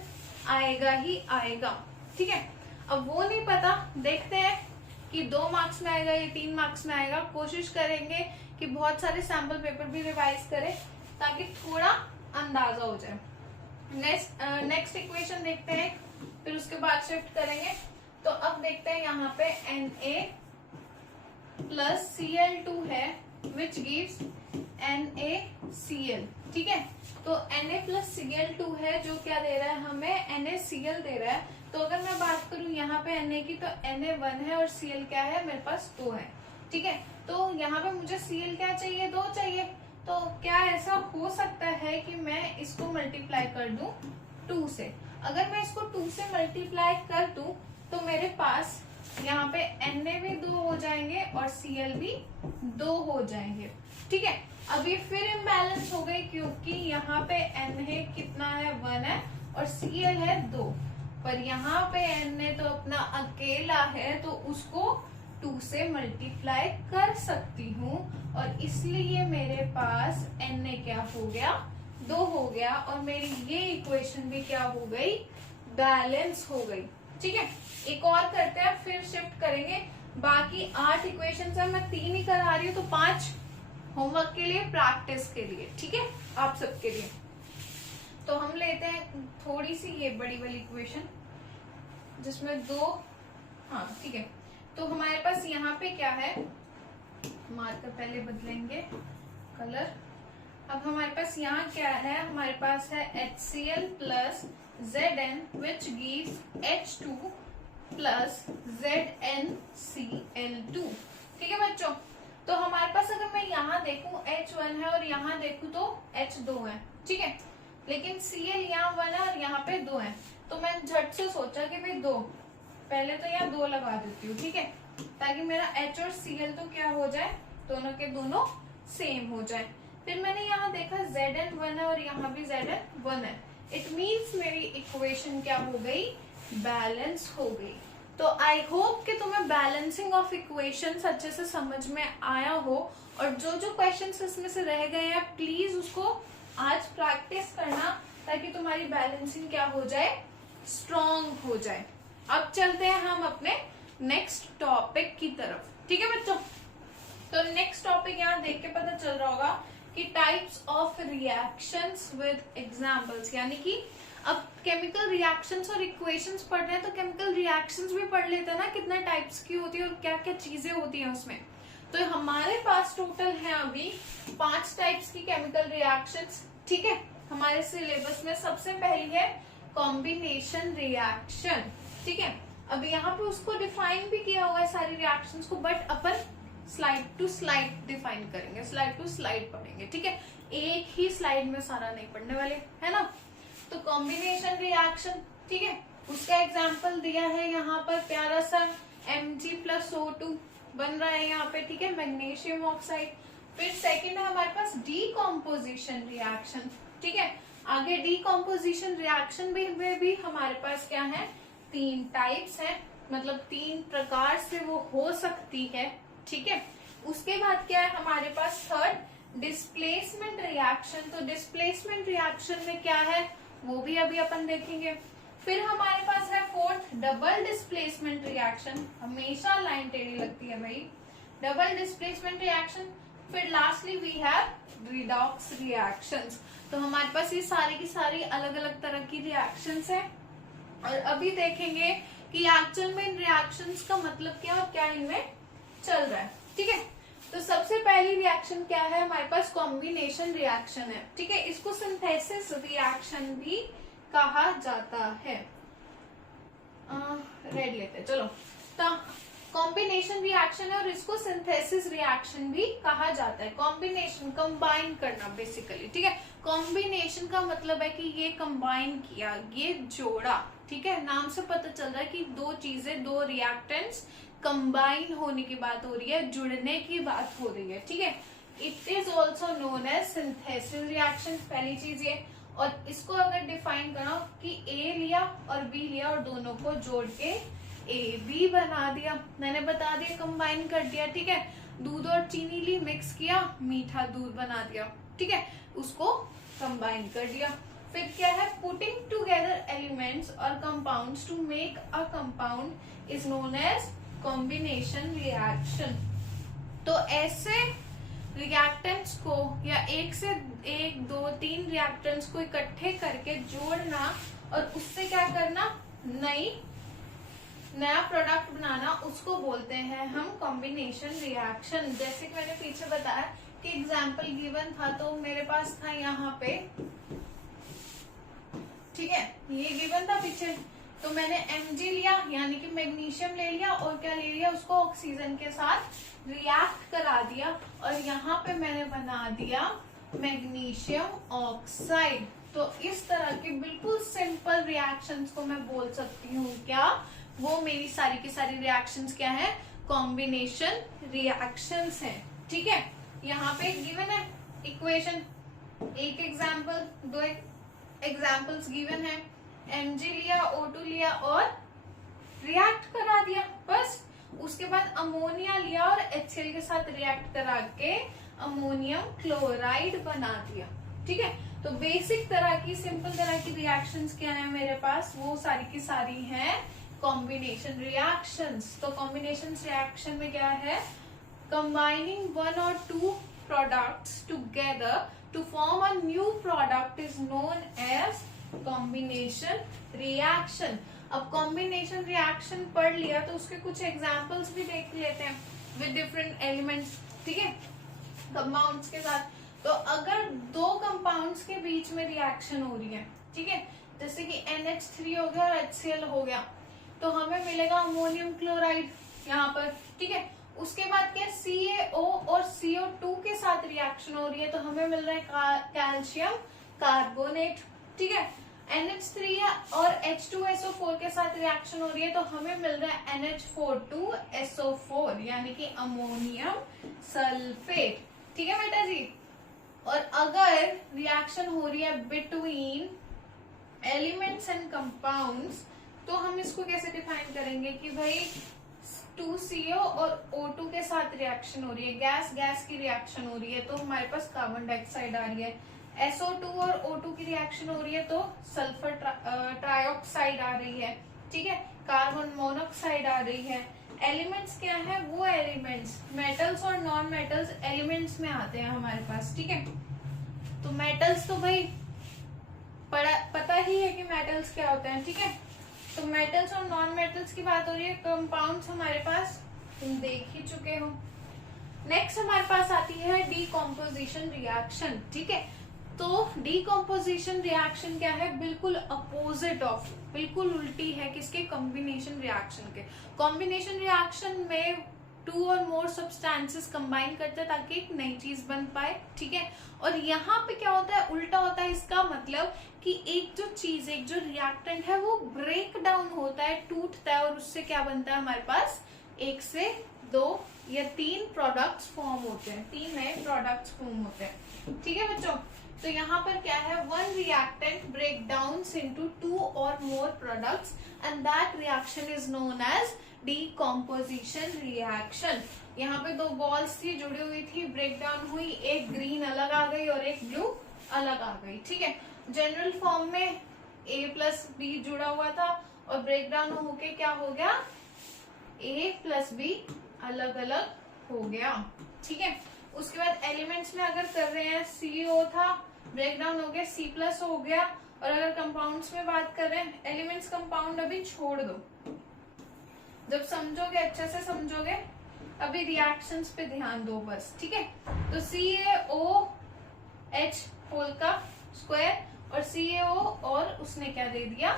आएगा ही आएगा। ठीक है, अब वो नहीं पता, देखते हैं कि 2 मार्क्स में आएगा या 3 मार्क्स में आएगा। कोशिश करेंगे कि बहुत सारे सैंपल पेपर भी रिवाइज करें ताकि थोड़ा अंदाजा हो जाए। नेक्स्ट इक्वेशन देखते हैं, फिर उसके बाद शिफ्ट करेंगे। तो अब देखते हैं यहाँ पे Na प्लस Cl2 है विच गिव्स NaCl। ठीक है, तो Na प्लस Cl2 है जो क्या दे रहा है हमें, NaCl दे रहा है। तो अगर मैं बात करूं यहाँ पे Na की तो Na 1 है और Cl क्या है मेरे पास 2 है। ठीक है, तो यहाँ पे मुझे Cl क्या चाहिए, 2 चाहिए। तो क्या ऐसा हो सकता है कि मैं इसको मल्टीप्लाई कर दूं 2 से। अगर मैं इसको 2 से मल्टीप्लाई कर दूं तो मेरे पास यहाँ पे Na भी 2 हो जाएंगे और Cl भी 2 हो जाएंगे। ठीक है, अब ये फिर इम्बैलेंस हो गई क्योंकि यहाँ पे Na कितना है, 1 है और Cl है 2, पर यहाँ पे Na तो अपना अकेला है तो उसको 2 से मल्टीप्लाई कर सकती हूँ और इसलिए मेरे पास Na क्या हो गया, 2 हो गया और मेरी ये इक्वेशन भी क्या हो गई, बैलेंस हो गई। ठीक है, एक और करते हैं फिर शिफ्ट करेंगे। बाकी 8 इक्वेशंस है, मैं 3 ही करा रही हूँ, तो 5 होमवर्क के लिए, प्रैक्टिस के लिए। ठीक है, आप सबके लिए। तो हम लेते हैं थोड़ी सी ये बड़ी वाली इक्वेशन जिसमें 2, हाँ ठीक है। तो हमारे पास यहाँ पे क्या है, मार्कर पहले बदलेंगे कलर। अब हमारे पास यहाँ क्या है, हमारे पास है HCl plus Zn which gives H2 plus ZnCl2। ठीक है बच्चों, तो हमारे पास अगर मैं यहाँ देखूं H1 है और यहाँ देखूं तो H2 है। ठीक है, लेकिन Cl यहाँ 1 है और यहाँ पे 2 है। तो मैं झट से सोचा कि भाई 2, पहले तो यहाँ 2 लगा देती हूँ। ठीक है, ताकि मेरा H और Cl तो क्या हो जाए, दोनों के दोनों सेम हो जाए। फिर मैंने यहाँ देखा Zn 1 है और यहाँ भी Zn 1 है, इट मीन्स मेरी इक्वेशन क्या हो गई, बैलेंस हो गई। तो आई होप कि तुम्हें बैलेंसिंग ऑफ इक्वेशंस अच्छे से समझ में आया हो, और जो जो क्वेश्चंस इसमें से रह गए हैं प्लीज उसको आज प्रैक्टिस करना, ताकि तुम्हारी बैलेंसिंग क्या हो जाए, स्ट्रॉन्ग हो जाए। अब चलते हैं हम अपने नेक्स्ट टॉपिक की तरफ, ठीक है बच्चों। तो नेक्स्ट टॉपिक यहाँ देख के पता चल रहा होगा कि types of reactions with examples, यानी कि अब केमिकल रिएक्शंस और इक्वेशंस पढ़ रहे हैं तो केमिकल रिएक्शंस भी पढ़ लेते हैं ना, कितना टाइप्स की होती है और क्या क्या चीजें होती हैं उसमें। तो हमारे पास टोटल है अभी 5 टाइप्स की केमिकल रिएक्शंस, ठीक है। हमारे सिलेबस में सबसे पहली है कॉम्बिनेशन रिएक्शन, ठीक है। अब यहाँ पे उसको डिफाइन भी किया हुआ है सारी रिएक्शंस को, बट अपन स्लाइड टू स्लाइड डिफाइन करेंगे, स्लाइड टू स्लाइड पढ़ेंगे, ठीक है। एक ही स्लाइड में सारा नहीं पढ़ने वाले, है ना। तो कॉम्बिनेशन रिएक्शन, ठीक है, उसका एग्जाम्पल दिया है यहाँ पर प्यारा सा Mg+O2 बन रहा है यहाँ पे, ठीक है, मैग्नीशियम ऑक्साइड। फिर सेकंड है हमारे पास डीकॉम्पोजिशन रिएक्शन, ठीक है। आगे डीकॉम्पोजिशन रिएक्शन में भी हमारे पास क्या है, 3 टाइप्स हैं, मतलब 3 प्रकार से वो हो सकती है, ठीक है। उसके बाद क्या है हमारे पास थर्ड डिस्प्लेसमेंट रिएक्शन। तो डिस्प्लेसमेंट रिएक्शन में क्या है वो भी अभी अपन देखेंगे। फिर हमारे पास है फोर्थ डबल डिस्प्लेसमेंट रिएक्शन, हमेशा लाइन टेढ़ी लगती है भाई, डबल डिस्प्लेसमेंट रिएक्शन। फिर lastly we have redox reactions. तो हमारे पास ये सारी की सारी अलग अलग तरह की रिएक्शंस है, और अभी देखेंगे कि एक्चुअल में इन रिएक्शंस का मतलब क्या और क्या इनमें चल रहा है, ठीक है। तो सबसे पहली रिएक्शन क्या है हमारे पास, कॉम्बिनेशन रिएक्शन है, ठीक है। इसको सिंथेसिस रिएक्शन भी कहा जाता है। रेड लेते हैं, चलो। तो कॉम्बिनेशन रिएक्शन है और इसको सिंथेसिस रिएक्शन भी कहा जाता है। कॉम्बिनेशन कंबाइन करना बेसिकली, ठीक है। कॉम्बिनेशन का मतलब है कि ये कंबाइन किया, ये जोड़ा, ठीक है। नाम से पता चल रहा है कि 2 चीजें, 2 रिएक्टेंट्स कंबाइन होने की बात हो रही है, जुड़ने की बात हो रही है, ठीक है। It is also known as synthesis reaction, पहली चीज ये। और इसको अगर डिफाइन करो कि ए लिया और बी लिया और दोनों को जोड़ के ए बी बना दिया, मैंने बता दिया कंबाइन कर दिया, ठीक है। दूध और चीनी ली, मिक्स किया, मीठा दूध बना दिया, ठीक है, उसको कंबाइन कर दिया। फिर क्या है, पुटिंग टुगेदर एलिमेंट्स और compounds to make a compound is known as combination reaction. तो ऐसे रिएक्टेंट्स को या एक दो तीन रिएक्टेंट्स को इकट्ठे करके जोड़ना और उससे क्या करना, नया प्रोडक्ट बनाना, उसको बोलते हैं हम कॉम्बिनेशन रिएक्शन। जैसे कि मैंने पीछे बताया कि एग्जाम्पल गिवन था, तो मेरे पास था यहाँ पे, ठीक है, ये गिवन था पीछे, तो मैंने Mg लिया यानी कि मैग्नीशियम ले लिया और क्या ले लिया, उसको ऑक्सीजन के साथ रिएक्ट करा दिया और यहाँ पे मैंने बना दिया मैग्नीशियम ऑक्साइड। तो इस तरह की बिल्कुल सिंपल रिएक्शंस को मैं बोल सकती हूँ क्या, वो मेरी सारी की सारी रिएक्शंस क्या है, कॉम्बिनेशन रिएक्शंस हैं, ठीक है। यहाँ पे गिवन है इक्वेशन, एक एग्जाम्पल, 2 एग्जाम्पल्स गिवन है, Mg लिया, O2 लिया और रिएक्ट करा दिया, बस। उसके बाद अमोनिया लिया और HCl के साथ रिएक्ट करा के अमोनियम क्लोराइड बना दिया, ठीक है। तो बेसिक तरह की, सिंपल तरह की रिएक्शंस क्या है मेरे पास, वो सारी की सारी हैं कॉम्बिनेशन रिएक्शंस। तो कॉम्बिनेशन रिएक्शन में क्या है, combining 1 or 2 products together to form a new product is known as combination reaction. अब कॉम्बिनेशन रिएक्शन पढ़ लिया तो उसके कुछ एग्जांपल्स भी देख लेते हैं विद डिफरेंट एलिमेंट्स, ठीक है, कंपाउंड्स के साथ। तो अगर 2 कंपाउंड्स के बीच में रिएक्शन हो रही है, ठीक है, जैसे कि NH3 हो गया और HCl हो गया, तो हमें मिलेगा अमोनियम क्लोराइड यहाँ पर, ठीक है। उसके बाद क्या, CaO और CO2 के साथ रिएक्शन हो रही है तो हमें मिल रहा है कैल्शियम कार्बोनेट, ठीक है। NH3 और H2SO4 के साथ रिएक्शन हो रही है तो हमें मिल रहा है NH42SO4 यानी कि अमोनियम सल्फेट, ठीक है बेटा जी। और अगर रिएक्शन हो रही है बिटवीन एलिमेंट्स एंड कंपाउंड्स, तो हम इसको कैसे डिफाइन करेंगे कि भाई 2CO और O2 के साथ रिएक्शन हो रही है, गैस गैस की रिएक्शन हो रही है, तो हमारे पास कार्बन डाइऑक्साइड आ रही है। SO2 और O2 की रिएक्शन हो रही है तो सल्फर ट्राइऑक्साइड आ रही है, ठीक है, कार्बन मोनोऑक्साइड आ रही है। एलिमेंट्स क्या है, वो एलिमेंट्स मेटल्स और नॉन मेटल्स एलिमेंट्स में आते हैं हमारे पास, ठीक है। तो मेटल्स तो भाई पता ही है कि मेटल्स क्या होते हैं, ठीक है। तो मेटल्स और नॉन मेटल्स की बात हो रही है। कंपाउंड्स हमारे पास तुम देख ही चुके हो। नेक्स्ट हमारे पास आती है डीकॉम्पोजिशन रिएक्शन, ठीक है। तो डीकॉम्पोजिशन रिएक्शन क्या है, बिल्कुल अपोजिट ऑफ, बिल्कुल उल्टी है किसके, कॉम्बिनेशन रिएक्शन के। कॉम्बिनेशन रिएक्शन में 2 और मोर सब्सटेंसेस कंबाइन करते हैं ताकि एक नई चीज बन पाए, ठीक है। और यहाँ पे क्या होता है, उल्टा होता है। इसका मतलब कि एक जो चीज, एक जो रिएक्टेंट है वो ब्रेक डाउन होता है, टूटता है, और उससे क्या बनता है हमारे पास, 1 से 2 या 3 प्रोडक्ट्स फॉर्म होते हैं, 3 नए प्रोडक्ट्स फॉर्म होते हैं, ठीक है बच्चों। तो यहाँ पर क्या है, 1 रिएक्टेंट ब्रेक डाउन इनटू 2 और more products and that reaction is known as decomposition reaction. यहाँ पे 2 बॉल्स थी, जुड़ी हुई थी, ब्रेक डाउन हुई, एक ग्रीन अलग आ गई और एक ब्लू अलग आ गई, ठीक है। जनरल फॉर्म में A+B जुड़ा हुआ था और ब्रेक डाउन होके क्या हो गया, A+B अलग अलग हो गया, ठीक है। उसके बाद एलिमेंट्स में अगर कर रहे हैं, CO था, ब्रेक डाउन हो गया, C+ हो गया। और अगर कंपाउंड्स में बात कर रहे हैं, एलिमेंट्स कंपाउंड अभी छोड़ दो, जब समझोगे अच्छे से समझोगे, अभी रिएक्शंस पे ध्यान दो बस, ठीक है। तो CaOH होल का स्क्वायर और CaO और उसने क्या दे दिया,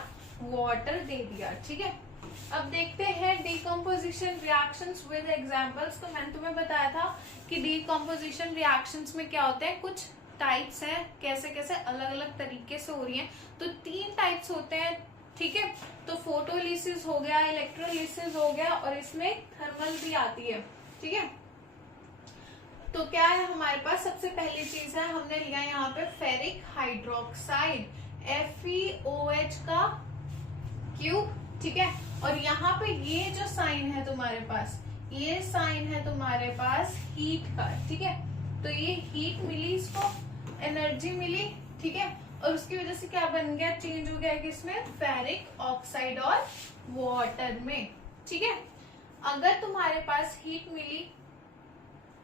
वाटर दे दिया, ठीक है। अब देखते हैं डीकॉम्पोजिशन रिएक्शंस विद एग्जांपल्स। तो मैंने तुम्हें बताया था कि डीकॉम्पोजिशन रिएक्शंस में क्या होते हैं, कुछ टाइप्स हैं, कैसे कैसे अलग अलग तरीके से हो रही हैं। तो 3 टाइप्स होते हैं, ठीक है। तो फोटोलिसिस हो गया, इलेक्ट्रोलिसिस हो गया, और इसमें थर्मल भी आती है, ठीक है। तो क्या है हमारे पास, सबसे पहली चीज है, हमने लिया यहाँ पे फेरिक हाइड्रोक्साइड, FeOH का क्यूब, ठीक है। और यहाँ पे ये जो साइन है तुम्हारे पास, ये साइन है तुम्हारे पास हीट का, ठीक है। तो ये हीट मिली, इसको एनर्जी मिली, ठीक है। और उसकी वजह से क्या बन गया, चेंज हो गया कि इसमें फेरिक ऑक्साइड और वाटर में, ठीक है। अगर तुम्हारे पास हीट मिली,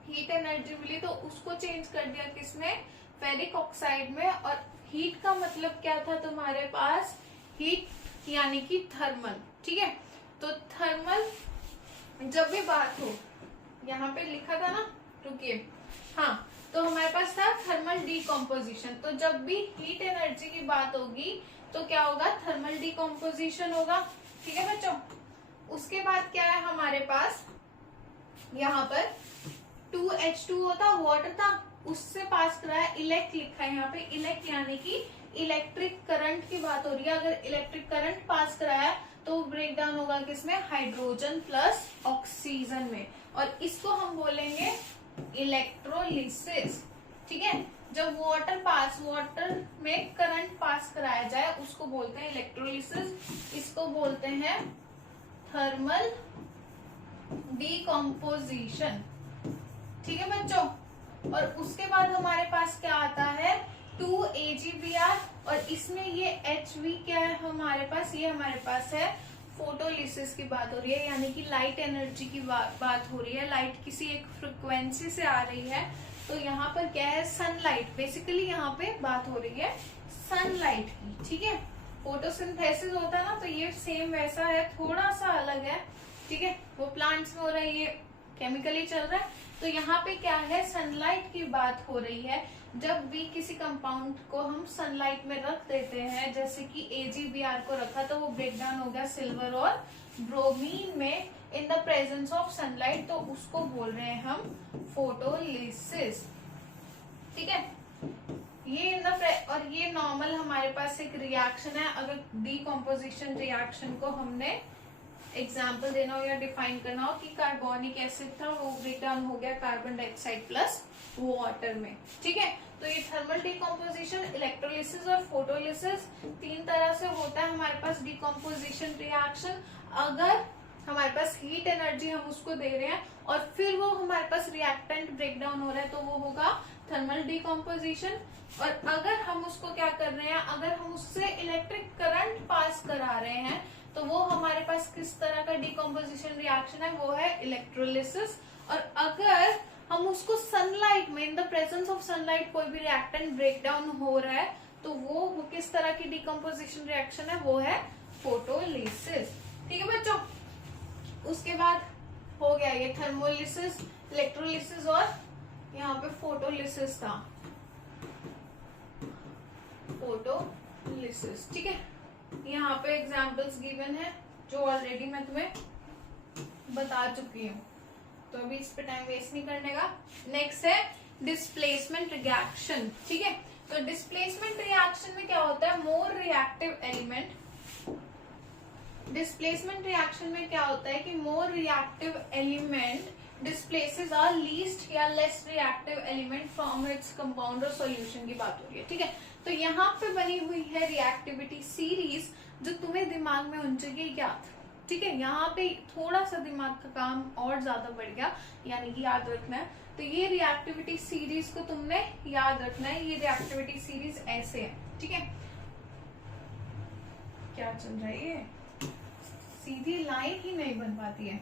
हीट एनर्जी मिली, तो उसको चेंज कर दिया किसमें, फेरिक ऑक्साइड में। और हीट का मतलब क्या था तुम्हारे पास, हीट यानी कि थर्मल, ठीक है। तो थर्मल जब भी बात हो, यहाँ पे लिखा था ना, रुकिए, हाँ, तो हमारे पास था थर्मल डीकॉम्पोजिशन। तो जब भी हीट एनर्जी की बात होगी तो क्या होगा, थर्मल डीकॉम्पोजिशन होगा, ठीक है बच्चों। उसके बाद क्या है हमारे पास, यहाँ पर 2H2 होता, वाटर था, उससे पास कराया, इलेक्ट लिखा है यहाँ पे, इलेक्ट यानी कि इलेक्ट्रिक करंट की बात हो रही है। अगर इलेक्ट्रिक करंट पास कराया तो ब्रेक डाउन होगा किसमें, हाइड्रोजन प्लस ऑक्सीजन में, और इसको हम बोलेंगे इलेक्ट्रोलिसिस, ठीक है। जब वाटर में करंट पास कराया जाए उसको बोलते हैं इलेक्ट्रोलिसिस, इसको बोलते हैं थर्मल डीकॉम्पोजिशन, ठीक है बच्चों। और उसके बाद हमारे पास क्या आता है, 2AgBr, और इसमें ये HV क्या है हमारे पास, ये हमारे पास है फोटोलिसिस की बात हो रही है, यानी कि लाइट एनर्जी की बात हो रही है। लाइट किसी एक फ्रिक्वेंसी से आ रही है, तो यहाँ पर क्या है, सनलाइट, बेसिकली यहाँ पे बात हो रही है सनलाइट की, ठीक है। फोटोसिंथेसिस होता है ना, तो ये सेम वैसा है, थोड़ा सा अलग है, ठीक है। वो प्लांट्स में हो रहा है, ये केमिकली चल रहा है। तो यहाँ पे क्या है, सनलाइट की बात हो रही है। जब भी किसी कंपाउंड को हम सनलाइट में रख देते हैं, जैसे कि AgBr को रखा तो वो ब्रेक डाउन हो गया सिल्वर और ब्रोमीन में in the presence of sunlight, तो उसको बोल रहे हैं हम फोटोलिसिस, ठीक है। ये इन द और ये नॉर्मल हमारे पास एक रिएक्शन है। अगर डीकॉम्पोजिशन रिएक्शन को हमने एग्जाम्पल देना हो या डिफाइन करना हो कि कार्बोनिक एसिड था वो ब्रेक डाउन हो गया कार्बन डाइऑक्साइड प्लस वाटर में, ठीक है। तो ये थर्मल डिकम्पोजिशन, इलेक्ट्रोलिसिस और फोटोलिसिस 3 तरह से होता है हमारे पास डिकम्पोजिशन रिएक्शन। अगर हमारे पास हीट एनर्जी हम उसको दे रहे हैं और फिर वो हमारे पास रिएक्टेंट ब्रेक डाउन हो रहा है तो वो होगा थर्मल डिकम्पोजिशन। और अगर हम उसको क्या कर रहे हैं, अगर हम उससे इलेक्ट्रिक करंट पास करा रहे हैं तो वो हमारे पास किस तरह का डिकम्पोजिशन रिएक्शन है, वो है इलेक्ट्रोलिसिस। और अगर हम उसको सनलाइट में, in the presence of sunlight कोई भी रिएक्टेंट ब्रेक डाउन हो रहा है तो वो किस तरह की डिकम्पोजिशन रिएक्शन है, वो है फोटोलिसिस, ठीक है बच्चों। उसके बाद हो गया ये थर्मोलिसिस, इलेक्ट्रोलिसिस और यहाँ पे फोटोलिसिस था, फोटोलिसिस, ठीक है। यहाँ पे एग्जाम्पल्स गिवन है जो ऑलरेडी मैं तुम्हें बता चुकी हूँ, तो अभी इस पे टाइम वेस्ट नहीं करने का। नेक्स्ट है डिस्प्लेसमेंट रिएक्शन, ठीक है। तो डिस्प्लेसमेंट रिएक्शन में क्या होता है, more reactive element, displacement reaction में क्या होता है कि more reactive element displaces are least या less reactive element from its compound और सॉल्यूशन की बात हो रही है, ठीक है। तो यहाँ पे बनी हुई है रिएक्टिविटी सीरीज जो तुम्हें दिमाग में होनी चाहिए याद, ठीक है। यहाँ पे थोड़ा सा दिमाग का काम और ज्यादा बढ़ गया, यानी कि याद रखना है। तो ये रिएक्टिविटी सीरीज को तुमने याद रखना है, ये रिएक्टिविटी सीरीज ऐसे है, ठीक है। क्या चल रहा है, ये सीधी लाइन ही नहीं बन पाती है,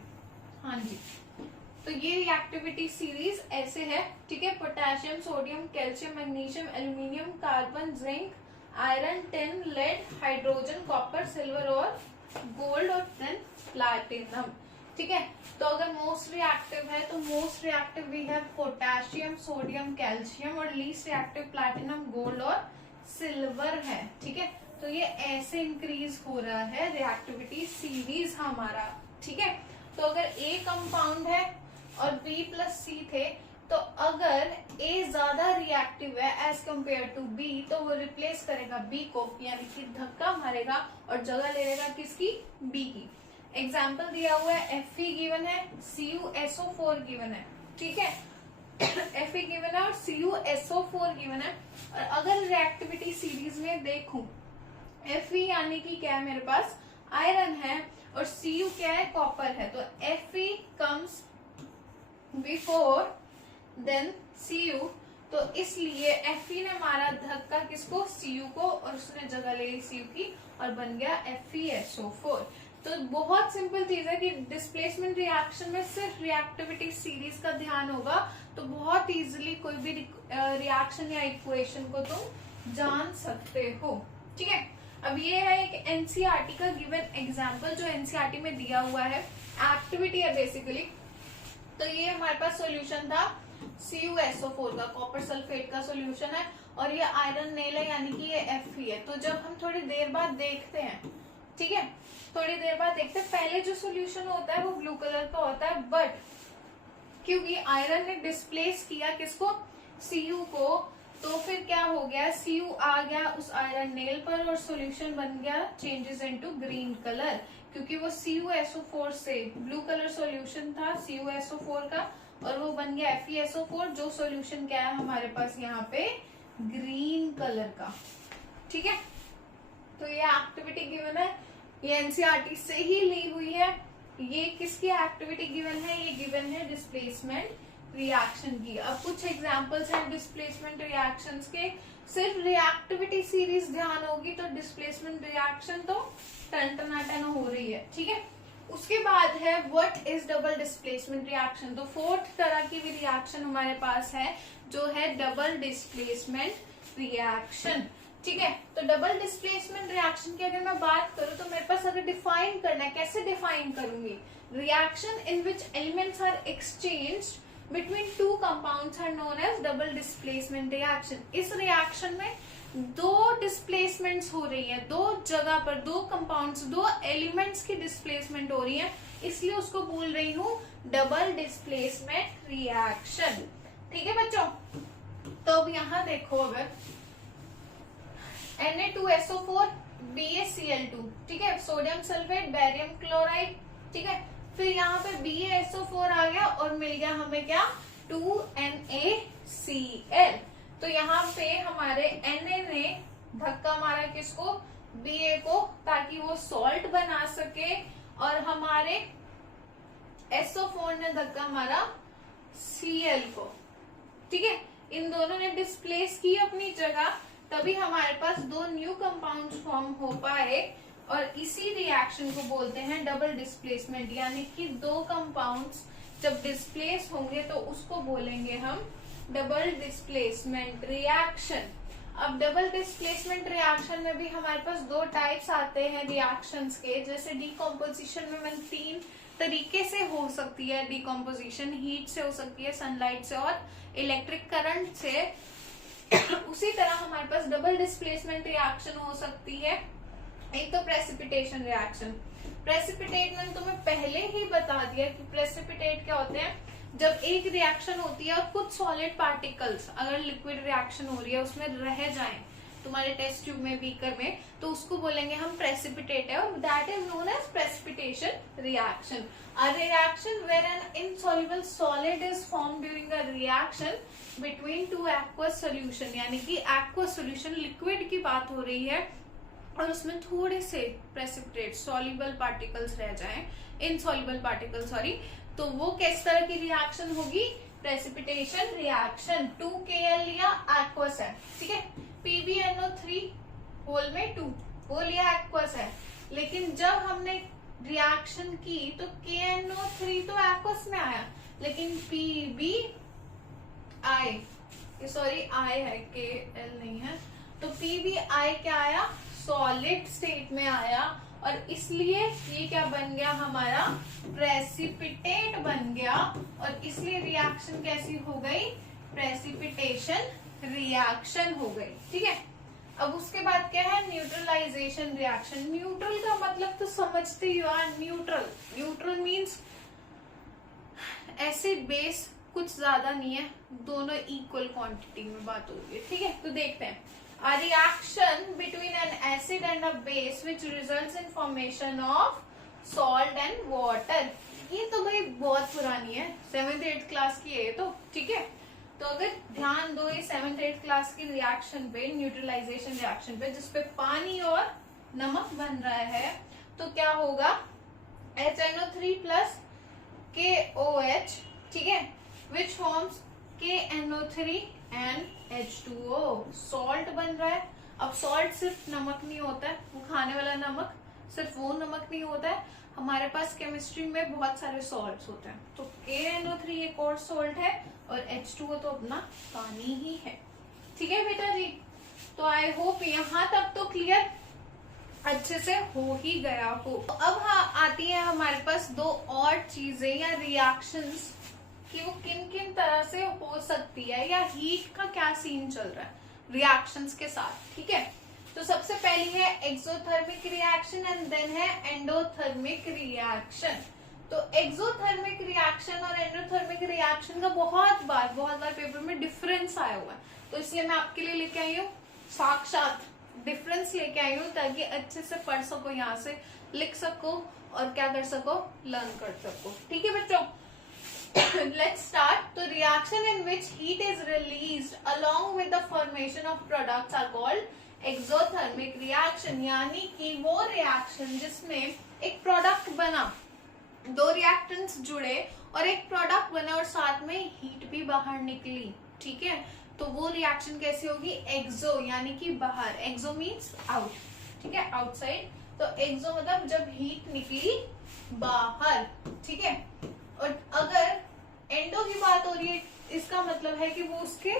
हाँ जी। तो ये रिएक्टिविटी सीरीज ऐसे है, ठीक है। Potassium, sodium, calcium, magnesium, aluminium, carbon, zinc, iron, tin, lead, hydrogen, copper, silver और गोल्ड और देन प्लैटिनम, ठीक है। तो अगर मोस्ट रिएक्टिव है तो most reactive we have potassium, sodium, calcium और लीस्ट रिएक्टिव प्लैटिनम, गोल्ड और सिल्वर है, ठीक है। तो ये ऐसे इंक्रीज हो रहा है रिएक्टिविटी सीरीज हमारा, ठीक है। तो अगर ए कंपाउंड है और बी प्लस सी थे, तो अगर ए ज्यादा रिएक्टिव है एज कंपेयर टू बी तो वो रिप्लेस करेगा बी को, यानी कि धक्का मारेगा और जगह ले लेगा किसकी, बी की। एग्जाम्पल दिया हुआ है Fe गिवन है, CuSO4 गिवन है, ठीक है। Fe गिवन है और CuSO4 गिवन है। और अगर रिएक्टिविटी सीरीज में देखूं, Fe यानी कि क्या है मेरे पास, आयरन है और Cu क्या है, कॉपर है। तो Fe comes before than Cu, तो इसलिए Fe ने मारा धक्का किसको, Cu को, और उसने जगह ले ली Cu की और बन गया FeSO4। तो बहुत सिंपल चीज है कि डिस्प्लेसमेंट रिएक्शन में सिर्फ रिएक्टिविटी सीरीज का ध्यान होगा तो बहुत इजीली कोई भी रिएक्शन या इक्वेशन को तुम जान सकते हो, ठीक है। अब ये है एक एनसीईआरटी का गिवन एग्जांपल जो एनसीईआरटी में दिया हुआ है, एक्टिविटी है बेसिकली। तो ये हमारे पास सॉल्यूशन था CuSO4 का, कॉपर सल्फेट का सॉल्यूशन है और ये आयरन नेल है, यानी कि ये Fe है। तो जब हम थोड़ी देर बाद देखते हैं, ठीक है, थोड़ी देर बाद देखते हैं, पहले जो सॉल्यूशन होता है वो ब्लू कलर का होता है, बट क्योंकि आयरन ने डिस्प्लेस किया किसको, Cu को, तो फिर क्या हो गया, Cu आ गया उस आयरन नेल पर और सॉल्यूशन बन गया चेंजेस इनटू ग्रीन कलर, क्योंकि वो CuSO4 से ब्लू कलर सॉल्यूशन था CuSO4 का और वो बन गया FeSO4, जो सॉल्यूशन क्या है हमारे पास यहाँ पे ग्रीन कलर का, ठीक है। तो ये एक्टिविटी गिवन है, ये एनसीईआरटी से ही ली हुई है। ये किसकी एक्टिविटी गिवन है, ये गिवन है डिस्प्लेसमेंट रिएक्शन की। अब कुछ एग्जांपल्स हैं डिस्प्लेसमेंट रिएक्शंस के। सिर्फ रिएक्टिविटी सीरीज ध्यान होगी तो डिस्प्लेसमेंट रिएक्शन तो टन हो रही है, ठीक है। उसके बाद है what is double displacement reaction. तो फोर्थ तरह की भी रिएक्शन हमारे पास है जो है डबल डिस्प्लेसमेंट रिएक्शन, ठीक है। तो डबल डिस्प्लेसमेंट रिएक्शन की अगर मैं बात करूं तो मेरे पास अगर डिफाइन करना है, कैसे डिफाइन करूंगी, reaction in which elements are exchanged between two compounds are known as double displacement reaction. इस रिएक्शन में दो डिस्प्लेसमेंट्स हो रही है, दो जगह पर दो कंपाउंड्स, दो एलिमेंट्स की डिस्प्लेसमेंट हो रही है, इसलिए उसको बोल रही हूँ डबल डिस्प्लेसमेंट रिएक्शन, ठीक है बच्चों। तो अब यहाँ देखो, अगर Na2SO4 BaCl2, ठीक है, सोडियम सल्फेट, बेरियम क्लोराइड, ठीक है। फिर यहाँ पे BaSO4 आ गया और मिल गया हमें क्या, 2NaCl। तो यहाँ पे हमारे Na ने धक्का मारा किसको, Ba को, ताकि वो सॉल्ट बना सके, और हमारे SO4 ने धक्का मारा Cl को। ठीक है, इन दोनों ने डिस्प्लेस की अपनी जगह, तभी हमारे पास दो न्यू कंपाउंड फॉर्म हो पाए, और इसी रिएक्शन को बोलते हैं डबल डिस्प्लेसमेंट। यानी कि दो कंपाउंड्स जब डिस्प्लेस होंगे तो उसको बोलेंगे हम डबल डिस्प्लेसमेंट रिएक्शन। अब डबल डिस्प्लेसमेंट रिएक्शन में भी हमारे पास दो टाइप्स आते हैं रिएक्शंस के। जैसे डिकम्पोजिशन में तीन तरीके से हो सकती है डिकम्पोजिशन, हीट से हो सकती है, सनलाइट से और इलेक्ट्रिक करंट से। उसी तरह हमारे पास डबल डिस्प्लेसमेंट रिएक्शन हो सकती है। एक तो प्रेसिपिटेशन रिएक्शन। प्रेसिपिटेट मैंने तुम्हें पहले ही बता दिया कि प्रेसिपिटेट क्या होते हैं, जब एक रिएक्शन होती है और कुछ सॉलिड पार्टिकल्स अगर लिक्विड रिएक्शन हो रही है उसमें रह जाएं तुम्हारे टेस्ट ट्यूब में, बीकर में, तो उसको बोलेंगे हम प्रेसिपिटेट है, और that is known as precipitation reaction. A reaction where an insoluble solid is form during a reaction between two aqueous solution. यानी कि एक्वस सोल्यूशन लिक्विड की बात हो रही है और उसमें थोड़े से प्रेसिपिटेट सॉल्युबल पार्टिकल्स रह जाएं, इनसॉल्युबल पार्टिकल सॉरी, तो वो किस तरह की रिएक्शन होगी, प्रेसिपिटेशन रिएक्शन। 2Kl लिया, एक्वस है, ठीक है, PbNO3 होल में 2 वो लिया, एक्वस है, लेकिन जब हमने रिएक्शन की तो KNO3 तो एक्वस में आया, लेकिन PbI सॉरी I है, KL नहीं है, तो PbI क्या आया, सॉलिड स्टेट में आया, और इसलिए ये क्या बन गया हमारा, प्रेसिपिटेट बन गया, और इसलिए रिएक्शन कैसी हो गई, प्रेसिपिटेशन रिएक्शन हो गई। ठीक है, अब उसके बाद क्या है, न्यूट्रलाइजेशन रिएक्शन। न्यूट्रल का मतलब तो समझते ही हो, neutral, neutral means acid base कुछ ज्यादा नहीं है, दोनों इक्वल क्वांटिटी में बात हो रही है। ठीक है, तो देखते हैं, a reaction between an acid and a base which results in formation of salt and water। ये तो भाई बहुत पुरानी है, 7th 8th क्लास की है ये तो। ठीक है, तो अगर ध्यान दो ये 7th 8th क्लास की रिएक्शन पे, न्यूट्रलाइजेशन रिएक्शन पे, जिसपे पानी और नमक बन रहा है, तो क्या होगा, HNO3 प्लस KOH, ठीक है, which forms KNO3 and H2O, salt बन रहा है। अब सॉल्ट सिर्फ नमक नहीं होता है, वो खाने वाला नमक, सिर्फ वो नमक नहीं होता है, हमारे पास केमिस्ट्री में बहुत सारे सॉल्ट्स होते हैं। तो KNO3 एक और सॉल्ट है, और H2O तो अपना पानी ही है। ठीक है बेटा जी, तो आई होप यहाँ तक तो क्लियर अच्छे से हो ही गया हो। अब हाँ आती है हमारे पास दो और चीजें या रिएक्शंस कि वो किन किन तरह से हो सकती है, या हीट का क्या सीन चल रहा है रिएक्शंस के साथ। ठीक है, तो सबसे पहली है एक्सोथर्मिक रिएक्शन एंड देन है एंडोथर्मिक रिएक्शन। तो एक्सोथर्मिक रिएक्शन और एंडोथर्मिक रिएक्शन का बहुत बार पेपर में डिफरेंस आया हुआ है, तो इसलिए मैं आपके लिए लेके आई हूँ, साक्षात डिफरेंस लेके आई हूँ, ताकि अच्छे से पढ़ सको, यहाँ से लिख सको और क्या कर सको, लर्न कर सको। ठीक है बच्चों, let's start. तो reaction in which heat is released along with the formation of products are called exothermic reaction। यानी कि वो reaction जिसमें एक product बना, दो reactants जुड़े और एक product बना और साथ में heat भी बाहर निकली। ठीक है, तो वो reaction कैसी होगी, exo यानी कि बाहर, exo means out। ठीक है, outside, तो exo मतलब जब heat निकली बाहर। ठीक है, और अगर एंडो की बात हो रही है, इसका मतलब है कि वो उसके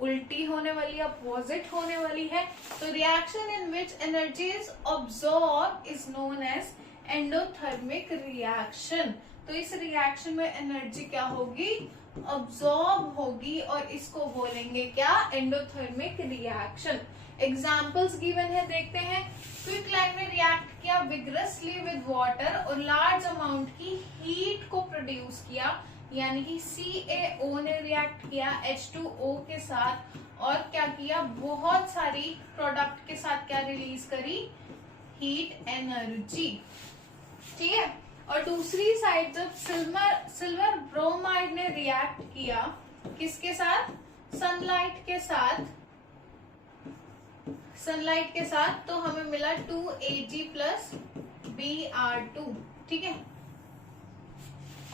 उल्टी होने वाली, अपोजिट होने वाली है। तो reaction in which energy is absorb is known as endothermic reaction. तो इस रिएक्शन में एनर्जी क्या होगी, ऑब्जॉर्ब होगी, और इसको बोलेंगे क्या, एंडोथर्मिक रिएक्शन। एग्जाम्पल्स गिवन है, देखते हैं। क्विकलाइम ने रिएक्ट किया विग्रसली विद वाटर और लार्ज अमाउंट की हीट को प्रोड्यूस किया, यानी कि CaO ने रिएक्ट किया H2O के साथ, और क्या किया, बहुत सारी प्रोडक्ट के साथ क्या रिलीज करी, हीट एनर्जी। ठीक है, और दूसरी साइड जब सिल्वर ब्रोमाइड ने रिएक्ट किया किसके साथ, सनलाइट के साथ, तो हमें मिला 2Ag प्लस Br2, ठीक है।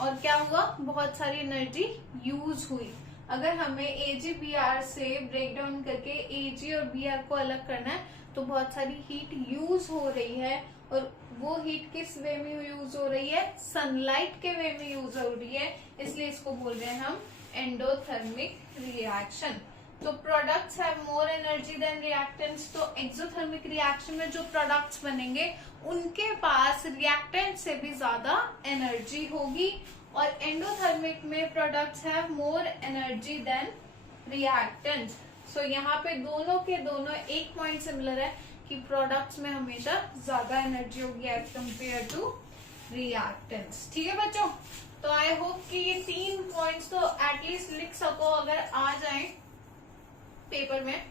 और क्या हुआ, बहुत सारी एनर्जी यूज हुई। अगर हमें AgBr से ब्रेक डाउन करके Ag और Br को अलग करना है तो बहुत सारी हीट यूज हो रही है, और वो हीट किस वे में यूज हो रही है, सनलाइट के वे में यूज हो रही है, इसलिए इसको बोल रहे हैं हम एंडोथर्मिक रिएक्शन। तो products have more energy than reactants, तो एक्सोथर्मिक रिएक्शन में जो प्रोडक्ट्स बनेंगे उनके पास रिएक्टेंट से भी ज्यादा एनर्जी होगी, और एंडोथर्मिक में products have more energy than reactants. So यहाँ पे दोनों के दोनों एक पॉइंट सिमिलर है कि प्रोडक्ट्स में हमेशा ज्यादा एनर्जी होगी एज कंपेयर टू रिएक्टेंट्स, ठीक है बच्चों। तो आई होप कि ये 3 पॉइंट्स तो एटलीस्ट लिख सको अगर आ जाए पेपर में,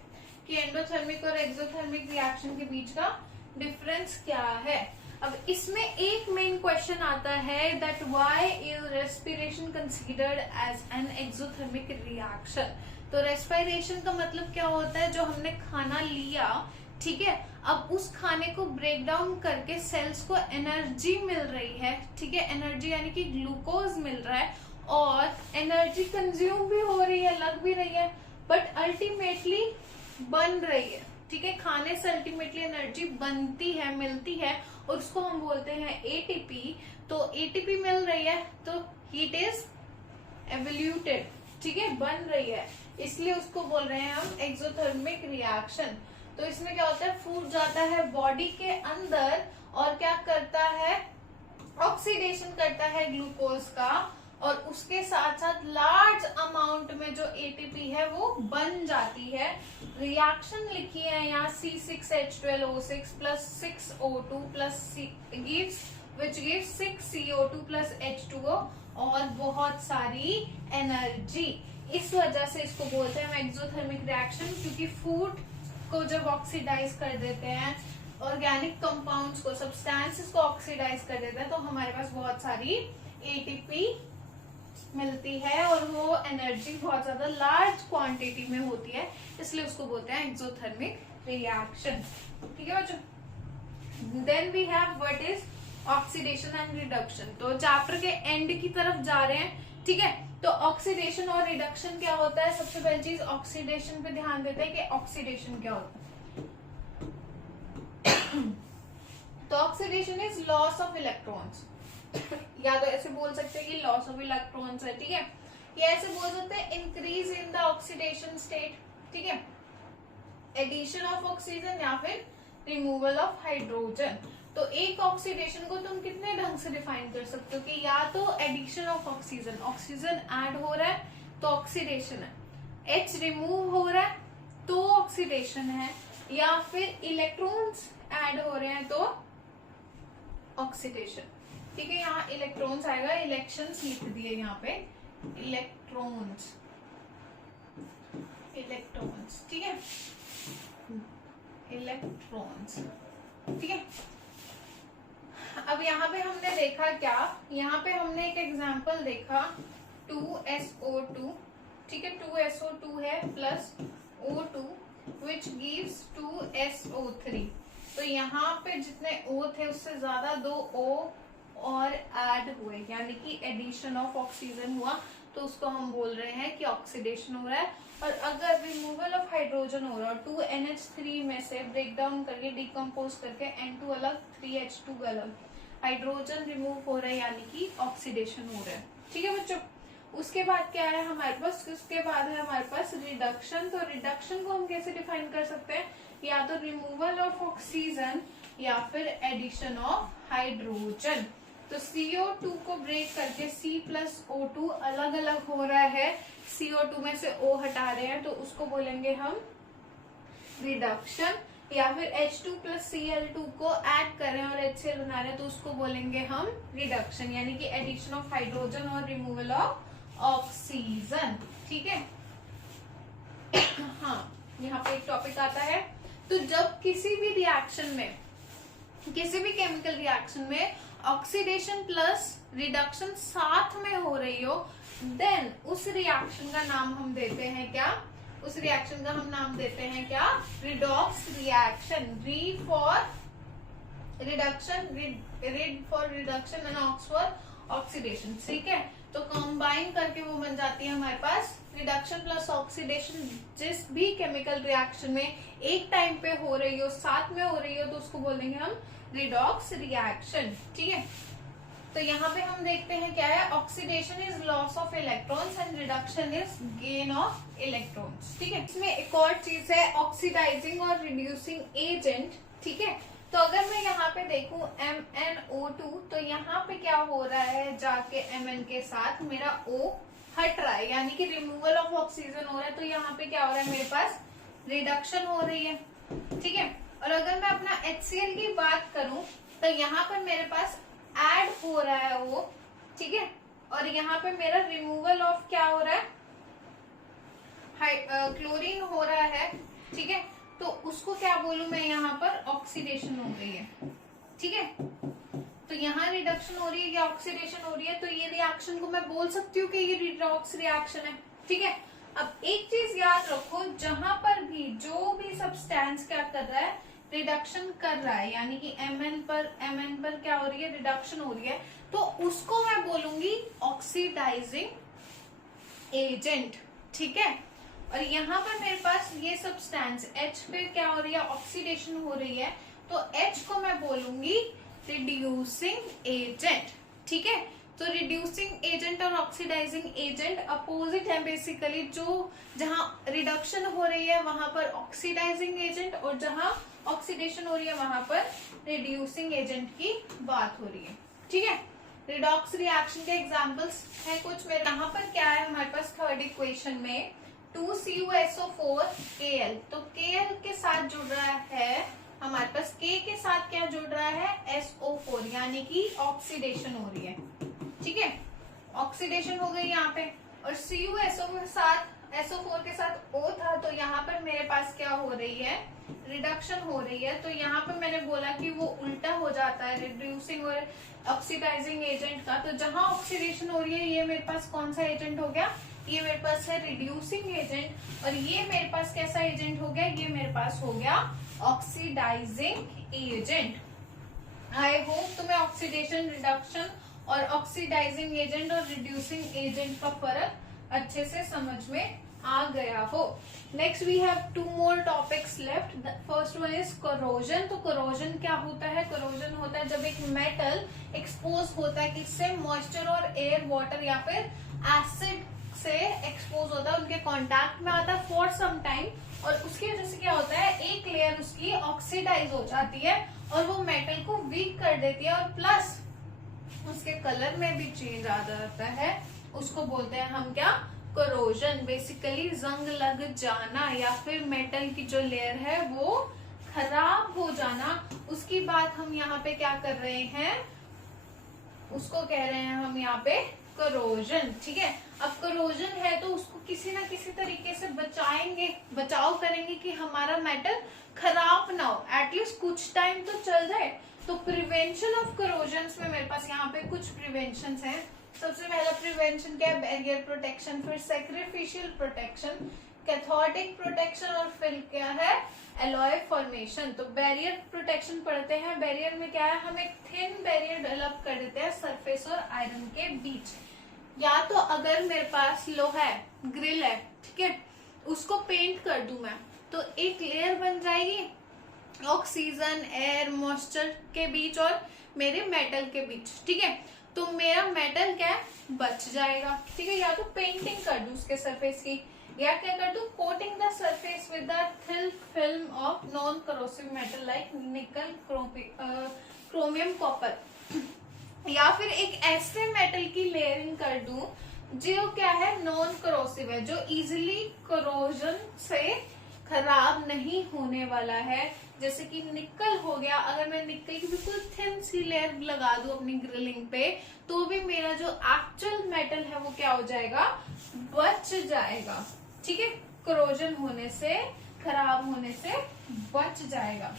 कि एंडोथर्मिक और एक्सोथर्मिक रिएक्शन के बीच का डिफरेंस क्या है। अब इसमें एक मेन क्वेश्चन आता है that why is respiration considered as an exothermic reaction. तो रेस्पिरेशन का मतलब क्या होता है, जो हमने खाना लिया, ठीक है, अब उस खाने को ब्रेक डाउन करके सेल्स को एनर्जी मिल रही है, ठीक है, एनर्जी यानी कि ग्लूकोज मिल रहा है, और एनर्जी कंज्यूम भी हो रही है, लग भी रही है, बट अल्टीमेटली बन रही है, ठीक है, खाने से अल्टीमेटली एनर्जी बनती है, मिलती है, और उसको हम बोलते हैं एटीपी। तो एटीपी मिल रही है तो हीट इज एवोल्यूटेड, ठीक है, बन रही है, इसलिए उसको बोल रहे हैं हम एक्सोथर्मिक रिएक्शन। तो इसमें क्या होता है, फूड जाता है बॉडी के अंदर और क्या करता है, ऑक्सीडेशन करता है ग्लूकोज का, और उसके साथ साथ लार्ज अमाउंट में जो एटीपी है वो बन जाती है। रिएक्शन लिखी है यहाँ C6H12O6 plus 6O2 plus which gives 6CO2 plus H2O, और बहुत सारी एनर्जी। इस वजह से इसको बोलते हैं एक्सोथर्मिक रिएक्शन, क्योंकि फूड को जब ऑक्सीडाइज कर देते हैं, ऑर्गेनिक कंपाउंड्स को, सब्सटेंसेस को ऑक्सीडाइज कर देते हैं, तो हमारे पास बहुत सारी एटीपी मिलती है, और वो एनर्जी बहुत ज्यादा लार्ज क्वांटिटी में होती है, इसलिए उसको बोलते हैं एक्सोथर्मिक रिएक्शन, ठीक है बच्चों। Then we have what is oxidation and reduction. तो चैप्टर के एंड की तरफ जा रहे हैं, ठीक है। तो ऑक्सीडेशन और रिडक्शन क्या होता है, सबसे पहली चीज ऑक्सीडेशन पे ध्यान देते हैं कि ऑक्सीडेशन क्या होता है। तो oxidation is loss of electrons, या तो ऐसे बोल सकते हैं कि लॉस ऑफ इलेक्ट्रॉन्स है, ठीक है, या ऐसे बोल सकते हैं increase in the oxidation state, ठीक है, एडिशन ऑफ ऑक्सीजन या फिर रिमूवल ऑफ हाइड्रोजन। तो एक ऑक्सीडेशन को तुम कितने ढंग से डिफाइन कर सकते हो, कि या तो addition of oxygen, oxygen add हो रहा है तो ऑक्सीडेशन है, H रिमूव हो रहा है तो ऑक्सीडेशन है, या फिर इलेक्ट्रॉन्स ऐड हो रहे हैं तो ऑक्सीडेशन, ठीक है। यहाँ इलेक्ट्रॉन्स आएगा, इलेक्शंस लिख दिए यहाँ पे, इलेक्ट्रॉन्स, ठीक है, इलेक्ट्रॉन्स, ठीक है। अब यहाँ पे हमने देखा क्या, यहाँ पे हमने एक एग्जांपल देखा 2SO2, ठीक है, 2SO2 है plus O2 which gives 2SO3। तो यहाँ पे जितने O थे उससे ज्यादा 2 O और ऐड हुए, यानी कि एडिशन ऑफ ऑक्सीजन हुआ, तो उसको हम बोल रहे हैं कि ऑक्सीडेशन हो रहा है। और अगर रिमूवल ऑफ हाइड्रोजन हो रहा है, 2NH3 में से ब्रेक डाउन करके डिकम्पोज करके N2 अलग 3H2 अलग, हाइड्रोजन रिमूव हो रहा है, यानी कि ऑक्सीडेशन हो रहा है, ठीक है बच्चों। उसके बाद क्या है हमारे पास, उसके बाद है हमारे पास रिडक्शन। तो रिडक्शन को हम कैसे डिफाइन कर सकते हैं, या तो रिमूवल ऑफ ऑक्सीजन या फिर एडिशन ऑफ हाइड्रोजन। तो CO2 को ब्रेक करके C प्लस O2 अलग अलग हो रहा है, CO2 में से O हटा रहे हैं, तो उसको बोलेंगे हम रिडक्शन। या फिर H2 प्लस Cl2 को ऐड कर रहे हैं और HCl बना रहे हैं, तो उसको बोलेंगे हम रिडक्शन, यानी कि एडिशन ऑफ हाइड्रोजन और रिमूवल ऑफ ऑक्सीजन, ठीक है। हाँ, यहाँ पे एक टॉपिक आता है, तो जब किसी भी रिएक्शन में, किसी भी केमिकल रिएक्शन में ऑक्सीडेशन प्लस रिडक्शन साथ में हो रही हो, देन उस रिएक्शन का नाम हम देते हैं क्या, उस रिएक्शन का हम नाम देते हैं क्या, redox reaction. Re for reduction, red for reduction and ox for oxidation. ठीक है, तो कंबाइन करके वो बन जाती है हमारे पास रिडक्शन प्लस ऑक्सीडेशन। जिस भी केमिकल रिएक्शन में एक टाइम पे हो रही हो, साथ में हो रही हो, तो उसको बोलेंगे हम रिडॉक्स रिएक्शन। ठीक है, तो यहाँ पे हम देखते हैं क्या है, oxidation is loss of electrons and reduction is gain of electrons. ठीक है, इसमें एक और चीज है ऑक्सीडाइजिंग और रिड्यूसिंग एजेंट। ठीक है, तो अगर मैं यहाँ पे देखूं MnO2, तो यहाँ पे क्या हो रहा है, जाके Mn के साथ मेरा O हट रहा है, यानी कि रिमूवल ऑफ ऑक्सीजन हो रहा है। तो यहाँ पे क्या हो रहा है, मेरे पास रिडक्शन हो रही है। ठीक है, और अगर मैं अपना HCl की बात करूं, तो यहाँ पर मेरे पास ऐड हो रहा है वो। ठीक है, और यहाँ पे मेरा रिमूवल ऑफ क्या हो रहा है, क्लोरीन हो रहा है। ठीक है, तो उसको क्या बोलूं मैं, यहाँ पर ऑक्सीडेशन हो रही है। ठीक है, तो यहाँ रिडक्शन हो रही है या ऑक्सीडेशन हो रही है, तो ये रिएक्शन को मैं बोल सकती हूँ कि ये रिडॉक्स रिएक्शन है। ठीक है, अब एक चीज याद रखो, जहां पर भी जो भी सब्सटेंस क्या कर रहा है, रिडक्शन कर रहा है, यानी कि Mn पर क्या हो रही है, रिडक्शन हो रही है, तो उसको मैं बोलूंगी ऑक्सीडाइजिंग एजेंट। ठीक है, और यहाँ पर मेरे पास ये सब्सटेंस H पे क्या हो रही है, ऑक्सीडेशन हो रही है, तो H को मैं बोलूंगी रिड्यूसिंग एजेंट। ठीक है, तो रिड्यूसिंग एजेंट और ऑक्सीडाइजिंग एजेंट अपोजिट है बेसिकली। जो जहां रिडक्शन हो रही है वहां पर ऑक्सीडाइजिंग एजेंट, और जहां ऑक्सीडेशन हो रही है वहां पर रिड्यूसिंग एजेंट की बात हो रही है। ठीक है, रिडॉक्स रिएक्शन के एग्जांपल्स है कुछ मेरे यहाँ पर। क्या है हमारे पास थर्ड इक्वेशन में 2CuSO4Kl, तो Kl के साथ जुड़ रहा है हमारे पास, K के साथ क्या जुड़ रहा है, SO4, यानी कि ऑक्सीडेशन हो रही है। ठीक है, ऑक्सीडेशन हो गई यहाँ पे, और CuSO के साथ, SO4 के साथ O था, तो यहाँ पर मेरे पास क्या हो रही है, रिडक्शन हो रही है। तो यहाँ पर मैंने बोला कि वो उल्टा हो जाता है रिड्यूसिंग और ऑक्सीडाइजिंग एजेंट का। तो जहां ऑक्सीडेशन हो रही है, ये मेरे पास कौन सा एजेंट हो गया, ये मेरे पास है रिड्यूसिंग एजेंट, और ये मेरे पास कैसा एजेंट हो गया, ये मेरे पास हो गया ऑक्सीडाइजिंग एजेंट। आई होप तुम्हें ऑक्सीडेशन, रिडक्शन और ऑक्सीडाइजिंग एजेंट और रिड्यूसिंग एजेंट का फर्क अच्छे से समझ में आ गया हो। Next we have 2 more topics left. First one is corrosion. तो कोरोजन क्या होता है, कोरोजन होता है जब एक मेटल एक्सपोज होता है किससे, मॉइस्चर और एयर, वाटर या फिर एसिड से एक्सपोज होता है, उनके कांटेक्ट में आता है फॉर सम टाइम, और उसकी वजह से क्या होता है, एक लेयर उसकी ऑक्सीडाइज हो जाती है और वो मेटल को वीक कर देती है, और प्लस उसके कलर में भी चेंज आ जाता है। उसको बोलते हैं हम क्या, कोरोजन। बेसिकली जंग लग जाना या फिर मेटल की जो लेयर है वो खराब हो जाना, उसकी बात हम यहाँ पे क्या कर रहे हैं, उसको कह रहे हैं हम यहाँ पे कोरोजन। ठीक है, अब कोरोजन है तो उसको किसी ना किसी तरीके से बचाएंगे, बचाव करेंगे कि हमारा मेटल खराब ना हो, एटलीस्ट कुछ टाइम तो चल जाए। तो प्रिवेंशन ऑफ कोरोजन में मेरे पास यहाँ पे कुछ प्रिवेंशन हैं। सबसे पहला प्रिवेंशन क्या है, बैरियर प्रोटेक्शन, फिर सैक्रिफिशियल प्रोटेक्शन, कैथोडिक प्रोटेक्शन, और फिर क्या है, एलॉय फॉर्मेशन। तो बैरियर प्रोटेक्शन पढ़ते हैं। बैरियर में क्या है, हम एक थिन बैरियर डेवलप कर देते हैं सरफेस और आयरन के बीच। या तो अगर मेरे पास लोहा है, ग्रिल है, ठीक है, उसको पेंट कर दूं मैं, तो एक लेयर बन जाएगी ऑक्सीजन, एयर, मॉइस्चर के बीच और मेरे मेटल के बीच। ठीक है, तो मेरा मेटल क्या है, बच जाएगा। ठीक है, या तो पेंटिंग कर दूं उसके सरफेस की, या क्या कर दूं, coating the surface with the thin film of non corrosive metal like निकल, क्रोमियम, कॉपर, या फिर एक ऐसे मेटल की लेयरिंग कर दूं जो क्या है, नॉन करोसिव है, जो इजिली कोरोजन से खराब नहीं होने वाला है। जैसे कि निकल हो गया, अगर मैं निकल की बिल्कुल थिन सी लेयर लगा दूं अपनी ग्रिलिंग पे, तो भी मेरा जो एक्चुअल मेटल है वो क्या हो जाएगा, बच जाएगा। ठीक है, कोरोजन होने से, खराब होने से बच जाएगा।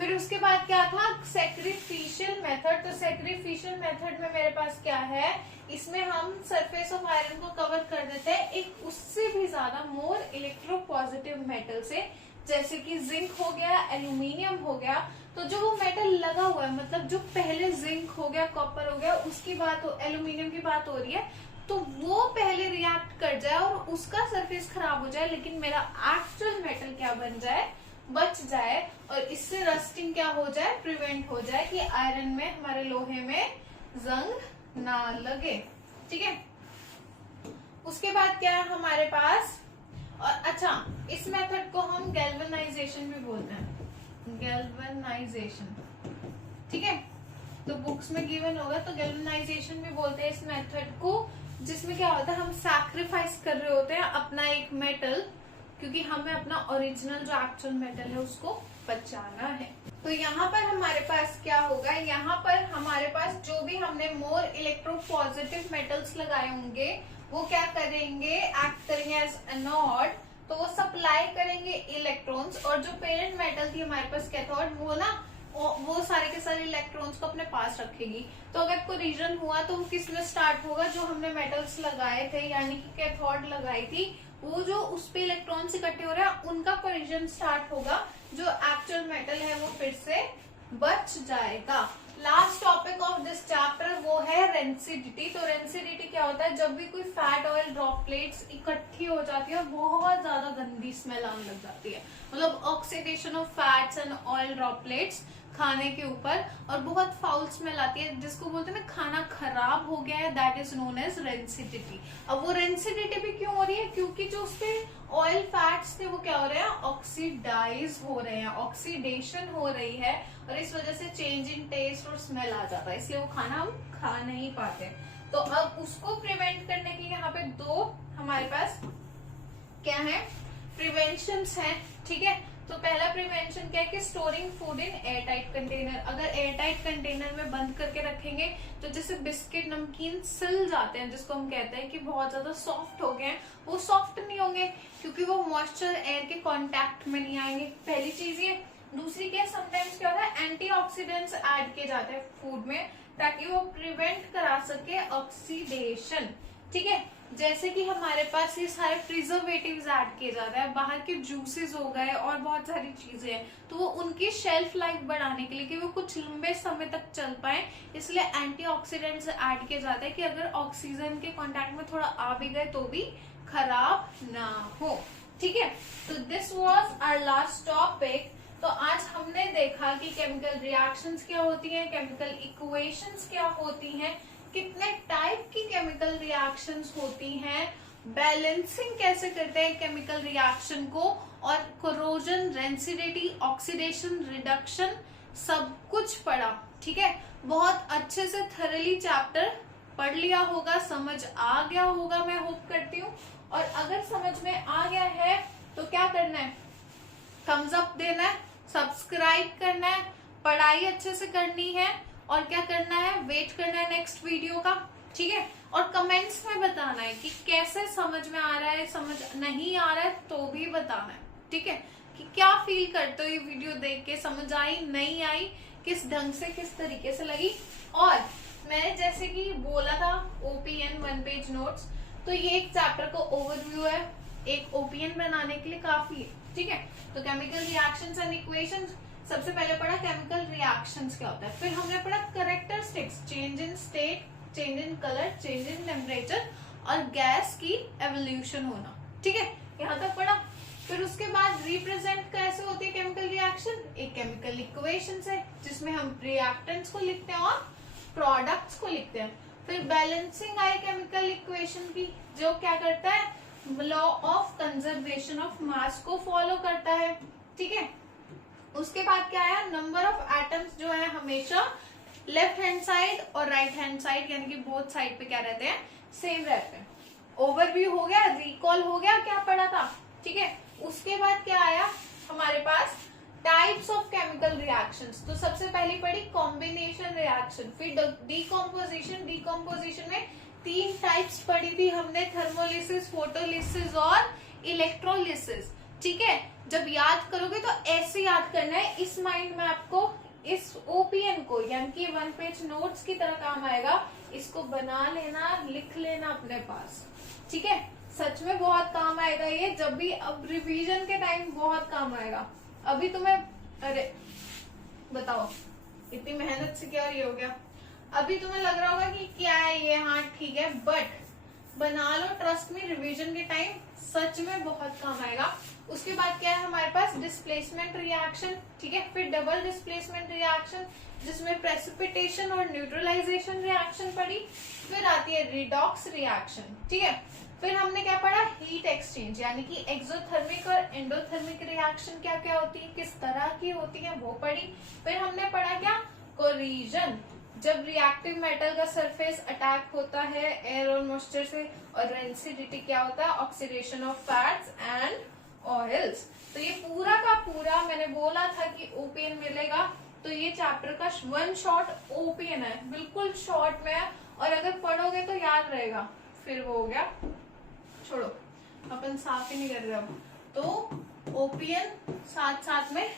फिर उसके बाद क्या था, सैक्रिफिशियल मेथड। तो सैक्रिफिशियल मेथड में मेरे पास क्या है, इसमें हम सरफेस ऑफ आयरन को कवर कर देते हैं एक उससे भी ज्यादा मोर इलेक्ट्रोपॉजिटिव मेटल से, जैसे कि जिंक हो गया, एल्यूमिनियम हो गया। तो जो वो मेटल लगा हुआ है, मतलब जो पहले जिंक हो गया, कॉपर हो गया, उसकी बात, एल्यूमिनियम की बात हो रही है, तो वो पहले रिएक्ट कर जाए और उसका सरफेस खराब हो जाए, लेकिन मेरा एक्चुअल मेटल क्या बन जाए, बच जाए, और इससे रस्टिंग क्या हो जाए, प्रिवेंट हो जाए, कि आयरन में, हमारे लोहे में जंग ना लगे। ठीक है, उसके बाद क्या है हमारे पास, और अच्छा, इस मेथड को हम गैल्वेनाइजेशन भी बोलते हैं, गैल्वेनाइजेशन। ठीक है, तो बुक्स में गिवन होगा, तो गैल्वेनाइजेशन भी बोलते हैं इस मेथड को, जिसमें क्या होता है, हम सैक्रिफाइस कर रहे होते हैं अपना एक मेटल, क्योंकि हमें अपना ओरिजिनल जो एक्चुअल मेटल है उसको बचाना है। तो यहाँ पर हमारे पास क्या होगा, यहाँ पर हमारे पास जो भी हमने मोर इलेक्ट्रोपॉजिटिव मेटल्स लगाए होंगे, वो क्या करेंगे, एक्ट करेंगे एज एनोड, तो वो सप्लाई करेंगे इलेक्ट्रॉन्स, और जो पेरेंट मेटल थी हमारे पास कैथोड, वो ना वो सारे के सारे इलेक्ट्रॉन्स को अपने पास रखेगी। तो अगर कोलिजन हुआ तो वो किस में स्टार्ट होगा, जो हमने मेटल्स लगाए थे, यानी कि कैथोड लगाई थी, वो जो उस पे इलेक्ट्रॉन्स इकट्ठे हो रहे हैं, उनका कोलिजन स्टार्ट होगा, जो एक्चुअल मेटल है वो फिर से बच जाएगा। Last topic of this chapter वो है रेंसिडिटी। तो रेंसिडिटी क्या होता है, जब भी कोई फैट ऑयल ड्रॉपलेट्स इकट्ठी हो जाती है, बहुत ज्यादा गंदी स्मेल आने लग जाती है, मतलब oxidation of fats and oil droplets खाने के ऊपर, और बहुत फाउल स्मेल आती है, जिसको बोलते हैं ना खाना खराब हो गया है, that is known as rancidity. अब वो रेंसिडिटी भी क्यों हो रही है, क्योंकि जो उसपे ऑयल फैट्स थे वो क्या हो रहे हैं, ऑक्सीडाइज हो रहे हैं, ऑक्सीडेशन हो रही है, और इस वजह से चेंज इन टेस्ट और स्मेल आ जाता है, इसलिए वो खाना हम खा नहीं पाते। तो अब उसको प्रिवेंट करने के यहाँ पे दो हमारे पास क्या है, प्रिवेंशंस हैं। ठीक है, तो पहला प्रिवेंशन क्या है कि storing food in air tight container. अगर एयर टाइट कंटेनर में बंद करके रखेंगे, तो जैसे बिस्किट नमकीन सिल जाते हैं, जिसको हम कहते हैं कि बहुत ज्यादा सॉफ्ट हो गए हैं, वो सॉफ्ट नहीं होंगे क्योंकि वो मॉइस्चर एयर के कांटेक्ट में नहीं आएंगे, पहली चीज ये। दूसरी क्या, समटाइम्स क्या होता है, एंटीऑक्सीडेंट्स ऐड किए जाते हैं फूड में, ताकि वो प्रिवेंट करा सके ऑक्सीडेशन। ठीक है, जैसे कि हमारे पास ये सारे प्रिजर्वेटिव्स ऐड किए जाते हैं, बाहर के जूसेस हो गए और बहुत सारी चीजें हैं, तो वो उनकी शेल्फ लाइफ बढ़ाने के लिए, कि वो कुछ लंबे समय तक चल पाए, इसलिए एंटीऑक्सीडेंट्स ऐड किए जाते हैं, कि अगर ऑक्सीजन के कांटेक्ट में थोड़ा आ भी गए तो भी खराब ना हो। ठीक है, तो this was our last topic. तो आज हमने देखा कि केमिकल रिएक्शंस क्या होती हैं, केमिकल इक्वेशंस क्या होती हैं, कितने टाइप की केमिकल रिएक्शंस होती हैं, बैलेंसिंग कैसे करते हैं केमिकल रिएक्शन को, और कोरोजन, रेंसिडिटी, ऑक्सीडेशन, रिडक्शन, सब कुछ पढ़ा। ठीक है, बहुत अच्छे से थरली चैप्टर पढ़ लिया होगा, समझ आ गया होगा, मैं होप करती हूँ। और अगर समझ में आ गया है तो क्या करना है, थम्स अप देना है, सब्सक्राइब करना है, पढ़ाई अच्छे से करनी है, और क्या करना है, वेट करना है नेक्स्ट वीडियो का। ठीक है, और कमेंट्स में बताना है कि कैसे समझ में आ रहा है, समझ नहीं आ रहा है तो भी बताना है। ठीक है, कि क्या फील करते हो ये वीडियो देख के, समझ आई नहीं आई, किस ढंग से, किस तरीके से लगी। और मैंने जैसे कि बोला था ओपीएन 1 पेज नोट्स, तो ये एक चैप्टर का ओवरव्यू है, एक ओपीएन बनाने के लिए काफी है। ठीक है, तो केमिकल रिएक्शंस एंड इक्वेशंस सबसे पहले पढ़ा, केमिकल रिएक्शंस क्या होता है, फिर हमने पढ़ा characteristics, change in state, change in colour, change in temperature, और गैस की एवोल्यूशन होना। ठीक है, यहाँ तक पढ़ा। फिर उसके बाद रिप्रेजेंट कैसे होती है केमिकल रिएक्शन, एक केमिकल इक्वेशन है जिसमें हम रिएक्टेंट्स को लिखते हैं और प्रोडक्ट्स को लिखते हैं। फिर बैलेंसिंग आई केमिकल इक्वेशन की, जो क्या करता है, law of conservation of mass को फॉलो करता है। ठीक है, उसके बाद क्या आया, नंबर ऑफ एटम्स जो है हमेशा लेफ्ट हैंड साइड और राइट हैंड साइड, यानी कि बोथ साइड पे क्या रहते हैं, सेम रहते हैं। ओवरव्यू हो गया, रिकॉल हो गया, क्या पढ़ा था। ठीक है, उसके बाद क्या आया हमारे पास, टाइप्स ऑफ केमिकल रिएक्शंस। तो सबसे पहली पढ़ी कॉम्बिनेशन रिएक्शन, फिर डीकॉम्पोजिशन। डीकॉम्पोजिशन में 3 टाइप्स पढ़ी थी हमने, थर्मोलिसिस, फोटोलिसिस और इलेक्ट्रोलिसिस। ठीक है। जब याद करोगे तो ऐसे याद करना है, इस माइंड में आपको इस ओपीएन को, यानी कि 1 पेज नोट्स की तरह काम आएगा, इसको बना लेना, लिख लेना अपने पास, ठीक है। सच में बहुत काम आएगा ये, जब भी अब रिवीजन के टाइम बहुत काम आएगा। अभी तुम्हें, अरे बताओ इतनी मेहनत से क्या ये हो गया, अभी तुम्हें लग रहा होगा कि क्या है ये, हाँ ठीक है, बट बना लो, ट्रस्ट में रिवीजन के टाइम सच में बहुत काम आएगा। उसके बाद क्या है हमारे पास, डिस्प्लेसमेंट रिएक्शन, ठीक है। फिर डबल डिस्प्लेसमेंट रिएक्शन जिसमें प्रेसिपिटेशन और न्यूट्रलाइजेशन रिएक्शन पड़ी। फिर आती है रिडॉक्स रिएक्शन, ठीक है। फिर हमने क्या पढ़ा, हीट एक्सचेंज, यानी कि एक्सोथर्मिक और एंडोथर्मिक रिएक्शन क्या क्या होती है, किस तरह की होती है, वो पढ़ी। फिर हमने पढ़ा क्या, कोरिजन, जब रिएक्टिव मेटल का सरफेस अटैक होता है एयर और मॉइस्चर से। और रेंसिडिटी क्या होता है, oxidation of fats and oils. तो ये पूरा का पूरा मैंने बोला था कि ओपीएन मिलेगा, तो ये चैप्टर का 1 शॉर्ट ओपीएन है, बिल्कुल शॉर्ट में है, और अगर पढ़ोगे तो याद रहेगा। फिर वो हो गया, छोड़ो अपन साफ ही नहीं कर रहे अब, तो ओपीएन साथ साथ में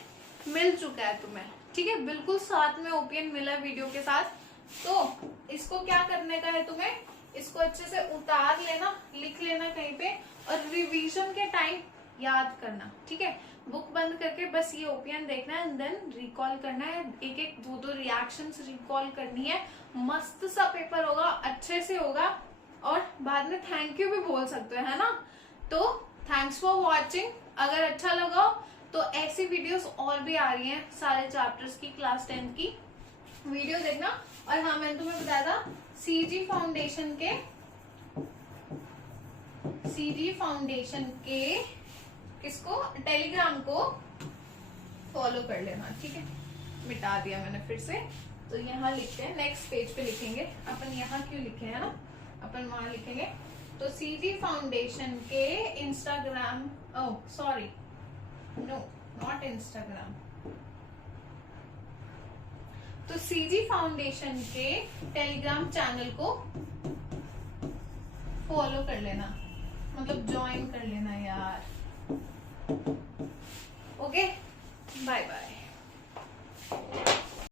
मिल चुका है तुम्हें, ठीक है, बिल्कुल साथ में ओपीएन मिला वीडियो के साथ। तो इसको क्या करने का है तुम्हें, इसको अच्छे से उतार लेना, लिख लेना कहीं पे, और रिवीजन के टाइम याद करना, ठीक है। बुक बंद करके बस ये ओपीएन देखना है, देन रिकॉल करना है, एक एक दो दो रिएक्शंस रिकॉल करनी है। मस्त सा पेपर होगा, अच्छे से होगा, और बाद में थैंक यू भी बोल सकते हो, है ना। तो थैंक्स फॉर वॉचिंग। अगर अच्छा लगा तो ऐसी वीडियोस और भी आ रही हैं, सारे चैप्टर्स की, क्लास 10 की वीडियो देखना। और हाँ, मैंने तुम्हें बताया था सीजी फाउंडेशन के किसको, टेलीग्राम को फॉलो कर लेना, ठीक है। मिटा दिया मैंने फिर से, तो यहाँ लिखते हैं, नेक्स्ट पेज पे लिखेंगे अपन, यहाँ क्यों लिखे है ना, अपन वहां लिखेंगे। तो सीजी फाउंडेशन के Instagram, oh sorry, no not Instagram, तो सीजी फाउंडेशन के टेलीग्राम चैनल को फॉलो कर लेना, मतलब ज्वाइन कर लेना यार। Okay, bye bye.